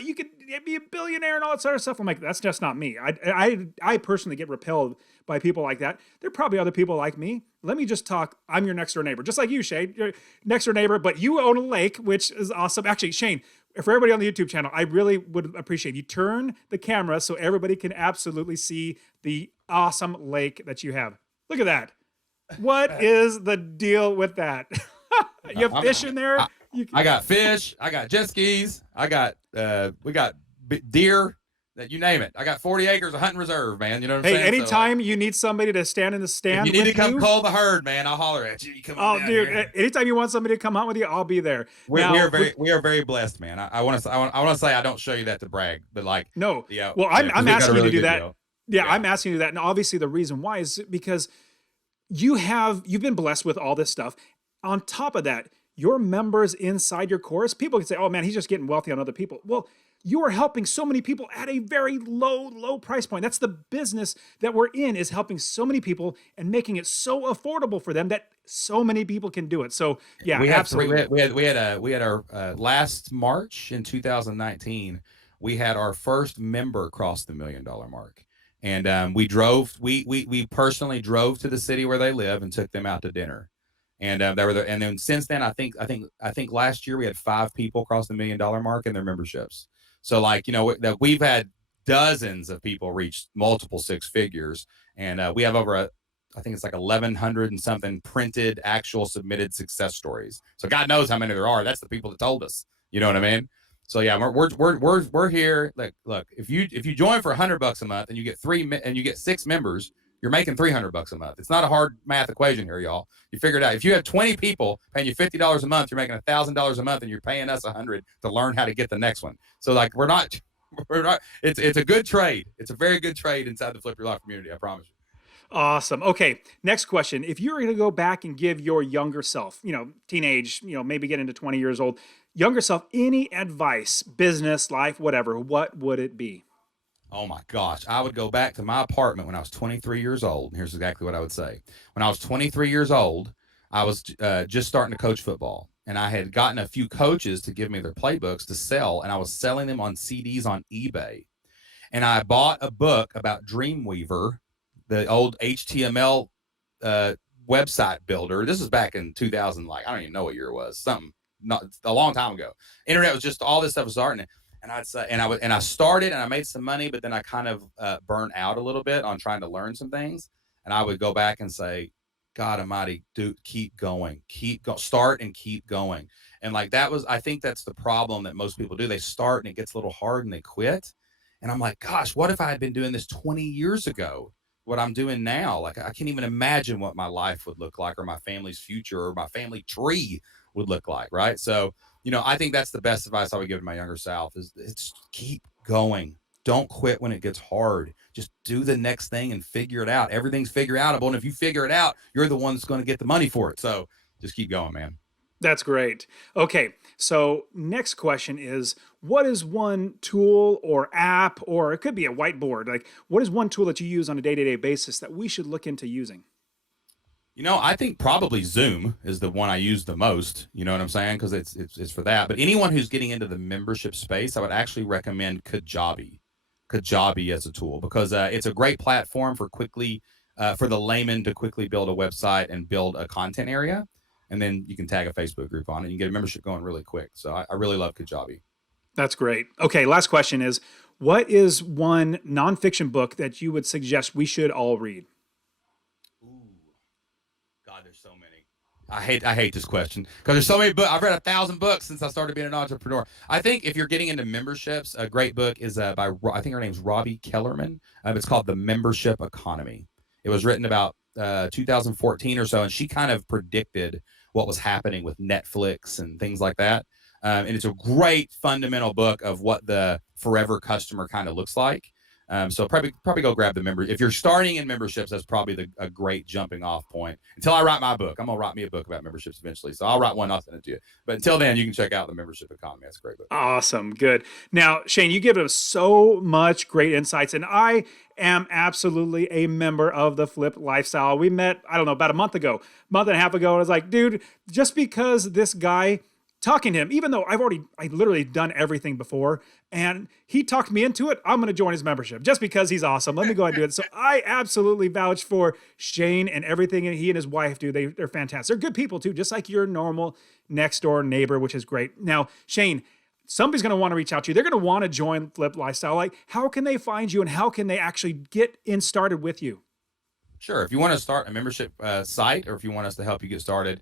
be a billionaire and all that sort of stuff. I'm like, that's just not me. I personally get repelled by people like that. There are probably other people like me. Let me just talk. I'm your next door neighbor, just like you, Shane. You're next door neighbor, but you own a lake, which is awesome. Actually, Shane, for everybody on the YouTube channel, I really would appreciate you turn the camera so everybody can absolutely see the awesome lake that you have. Look at that. What is the deal with that? You have fish in there? I got fish. I got jet skis. We got deer. You name it. I got 40 acres of hunting reserve, man. You know what I'm saying? Hey, anytime you need somebody to stand in the stand, if you need to come call the herd, man, I'll holler at you. Anytime you want somebody to come hunt with you, I'll be there. We are very blessed, man. I want to say I don't show you that to brag, but like no. Yeah. Well, I'm asking you to do that. Yeah, I'm asking you that, and obviously the reason why is because you've been blessed with all this stuff. On top of that, your members inside your course, people can say, "Oh man, he's just getting wealthy on other people." Well, you are helping so many people at a very low price point. That's the business that we're in, is helping so many people and making it so affordable for them that so many people can do it. So yeah, absolutely. We had our last March in 2019, we had our first member cross the $1 million mark. And we personally drove to the city where they live and took them out to dinner. And they were there. And then since then, I think last year we had 5 people cross the $1 million mark in their memberships. So like, that we've had dozens of people reach multiple six figures, and we have I think it's like 1,100 and something printed, actual submitted success stories. So God knows how many there are. That's the people that told us. You know what I mean? So yeah, we're here. Like, look, if you join for $100 a month and you get 6 members, you're making $300 a month. It's not a hard math equation here, y'all. You figure it out. If you have 20 people paying you $50 a month, you're making $1,000 a month, and you're paying us $100 to learn how to get the next one. So like, we're not. It's a good trade. It's a very good trade inside the Flip Your Life community. I promise you. Awesome. Okay, next question. If you were going to go back and give your younger self, teenage, maybe get into 20 years old, younger self, any advice, business, life, whatever, what would it be? Oh my gosh. I would go back to my apartment when I was 23 years old. And here's exactly what I would say. When I was 23 years old, I was just starting to coach football. And I had gotten a few coaches to give me their playbooks to sell. And I was selling them on CDs on eBay. And I bought a book about Dreamweaver, the old HTML website builder. This was back in 2000, like, I don't even know what year it was. Something not a long time ago. Internet was just, all this stuff was starting. And I'd say, and I started and I made some money, but then I kind of burnt out a little bit on trying to learn some things. And I would go back and say, God Almighty, dude, keep going, start and keep going. And like, I think that's the problem that most people do. They start and it gets a little hard and they quit. And I'm like, gosh, what if I had been doing this 20 years ago? What I'm doing now? Like, I can't even imagine what my life would look like, or my family's future, or my family tree would look like. Right. So, I think that's the best advice I would give to my younger self is keep going. Don't quit when it gets hard. Just do the next thing and figure it out. Everything's figure outable. And if you figure it out, you're the one that's going to get the money for it. So just keep going, man. That's great. Okay, so next question is, what is one tool or app, or it could be a whiteboard, like what is one tool that you use on a day-to-day basis that we should look into using? I think probably Zoom is the one I use the most. You know what I'm saying? Because it's for that. But anyone who's getting into the membership space, I would actually recommend Kajabi as a tool, because it's a great platform for the layman to quickly build a website and build a content area. And then you can tag a Facebook group on it. You can get a membership going really quick. So I really love Kajabi. That's great. Okay, last question is, what is one nonfiction book that you would suggest we should all read? God, there's so many. I hate this question because there's so many books. I've read 1,000 books since I started being an entrepreneur. I think if you're getting into memberships, a great book is by, I think her name's Robbie Kellerman. It's called The Membership Economy. It was written about 2014 or so, and she kind of predicted what was happening with Netflix and things like that. And it's a great fundamental book of what the forever customer kind of looks like. So probably go grab the member. If you're starting in memberships, that's probably a great jumping off point. Until I write my book, I'm gonna write me a book about memberships eventually. So I'll write one, I'll send it to you. But until then, you can check out The Membership Economy. That's a great book. Awesome, good. Now, Shane, you give us so much great insights, and I am absolutely a member of the Flip Lifestyle. We met, I don't know, about a month and a half ago, and I was like, dude, just because this guy talking to him, even though I literally done everything before, and he talked me into it, I'm going to join his membership just because he's awesome. Let me go ahead and do it. So I absolutely vouch for Shane and everything he and his wife do. They're fantastic. They're good people too, just like your normal next door neighbor, which is great. Now, Shane, somebody's going to want to reach out to you. They're going to want to join Flip Lifestyle. Like, how can they find you and how can they actually get in started with you? Sure. If you want to start a membership site, or if you want us to help you get started,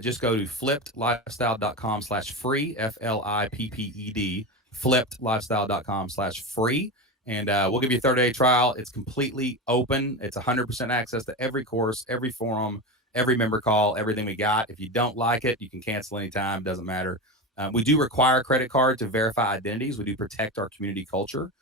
just go to flippedlifestyle.com/free, FLIPPED, flippedlifestyle.com/free. And we'll give you a 30-day trial. It's completely open. It's 100% access to every course, every forum, every member call, everything we got. If you don't like it, you can cancel anytime. Doesn't matter. We do require a credit card to verify identities. We do protect our community culture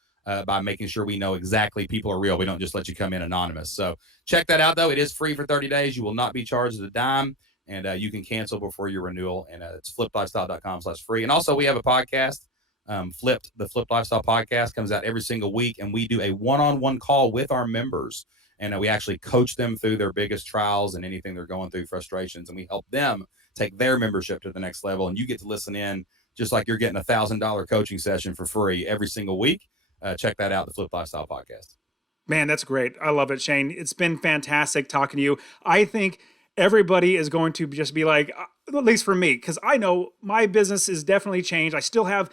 by making sure we know exactly people are real. We don't just let you come in anonymous. So check that out, though. It is free for 30 days. You will not be charged a dime, and you can cancel before your renewal. And it's flippedlifestyle.com/free. And also, we have a podcast, the Flipped Lifestyle Podcast, comes out every single week, and we do a one-on-one call with our members. And we actually coach them through their biggest trials and anything they're going through, frustrations, and we help them take their membership to the next level. And you get to listen in just like you're getting $1,000 coaching session for free every single week. Check that out, the Flip Lifestyle Podcast. Man, that's great. I love it, Shane. It's been fantastic talking to you. I think everybody is going to just be like, at least for me, because I know my business is definitely changed. I still have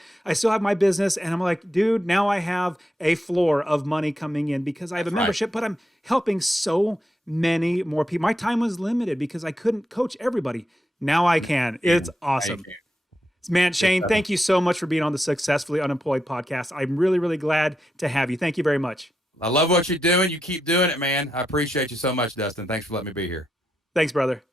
my business, and I'm like, dude, now I have a floor of money coming in because I have a membership, but I'm helping so many more people. My time was limited because I couldn't coach everybody. Now I can. It's awesome. Man, Shane, thank you so much for being on the Successfully Unemployed podcast. I'm really, really glad to have you. Thank you very much. I love what you're doing. You keep doing it, man. I appreciate you so much, Dustin. Thanks for letting me be here. Thanks, brother.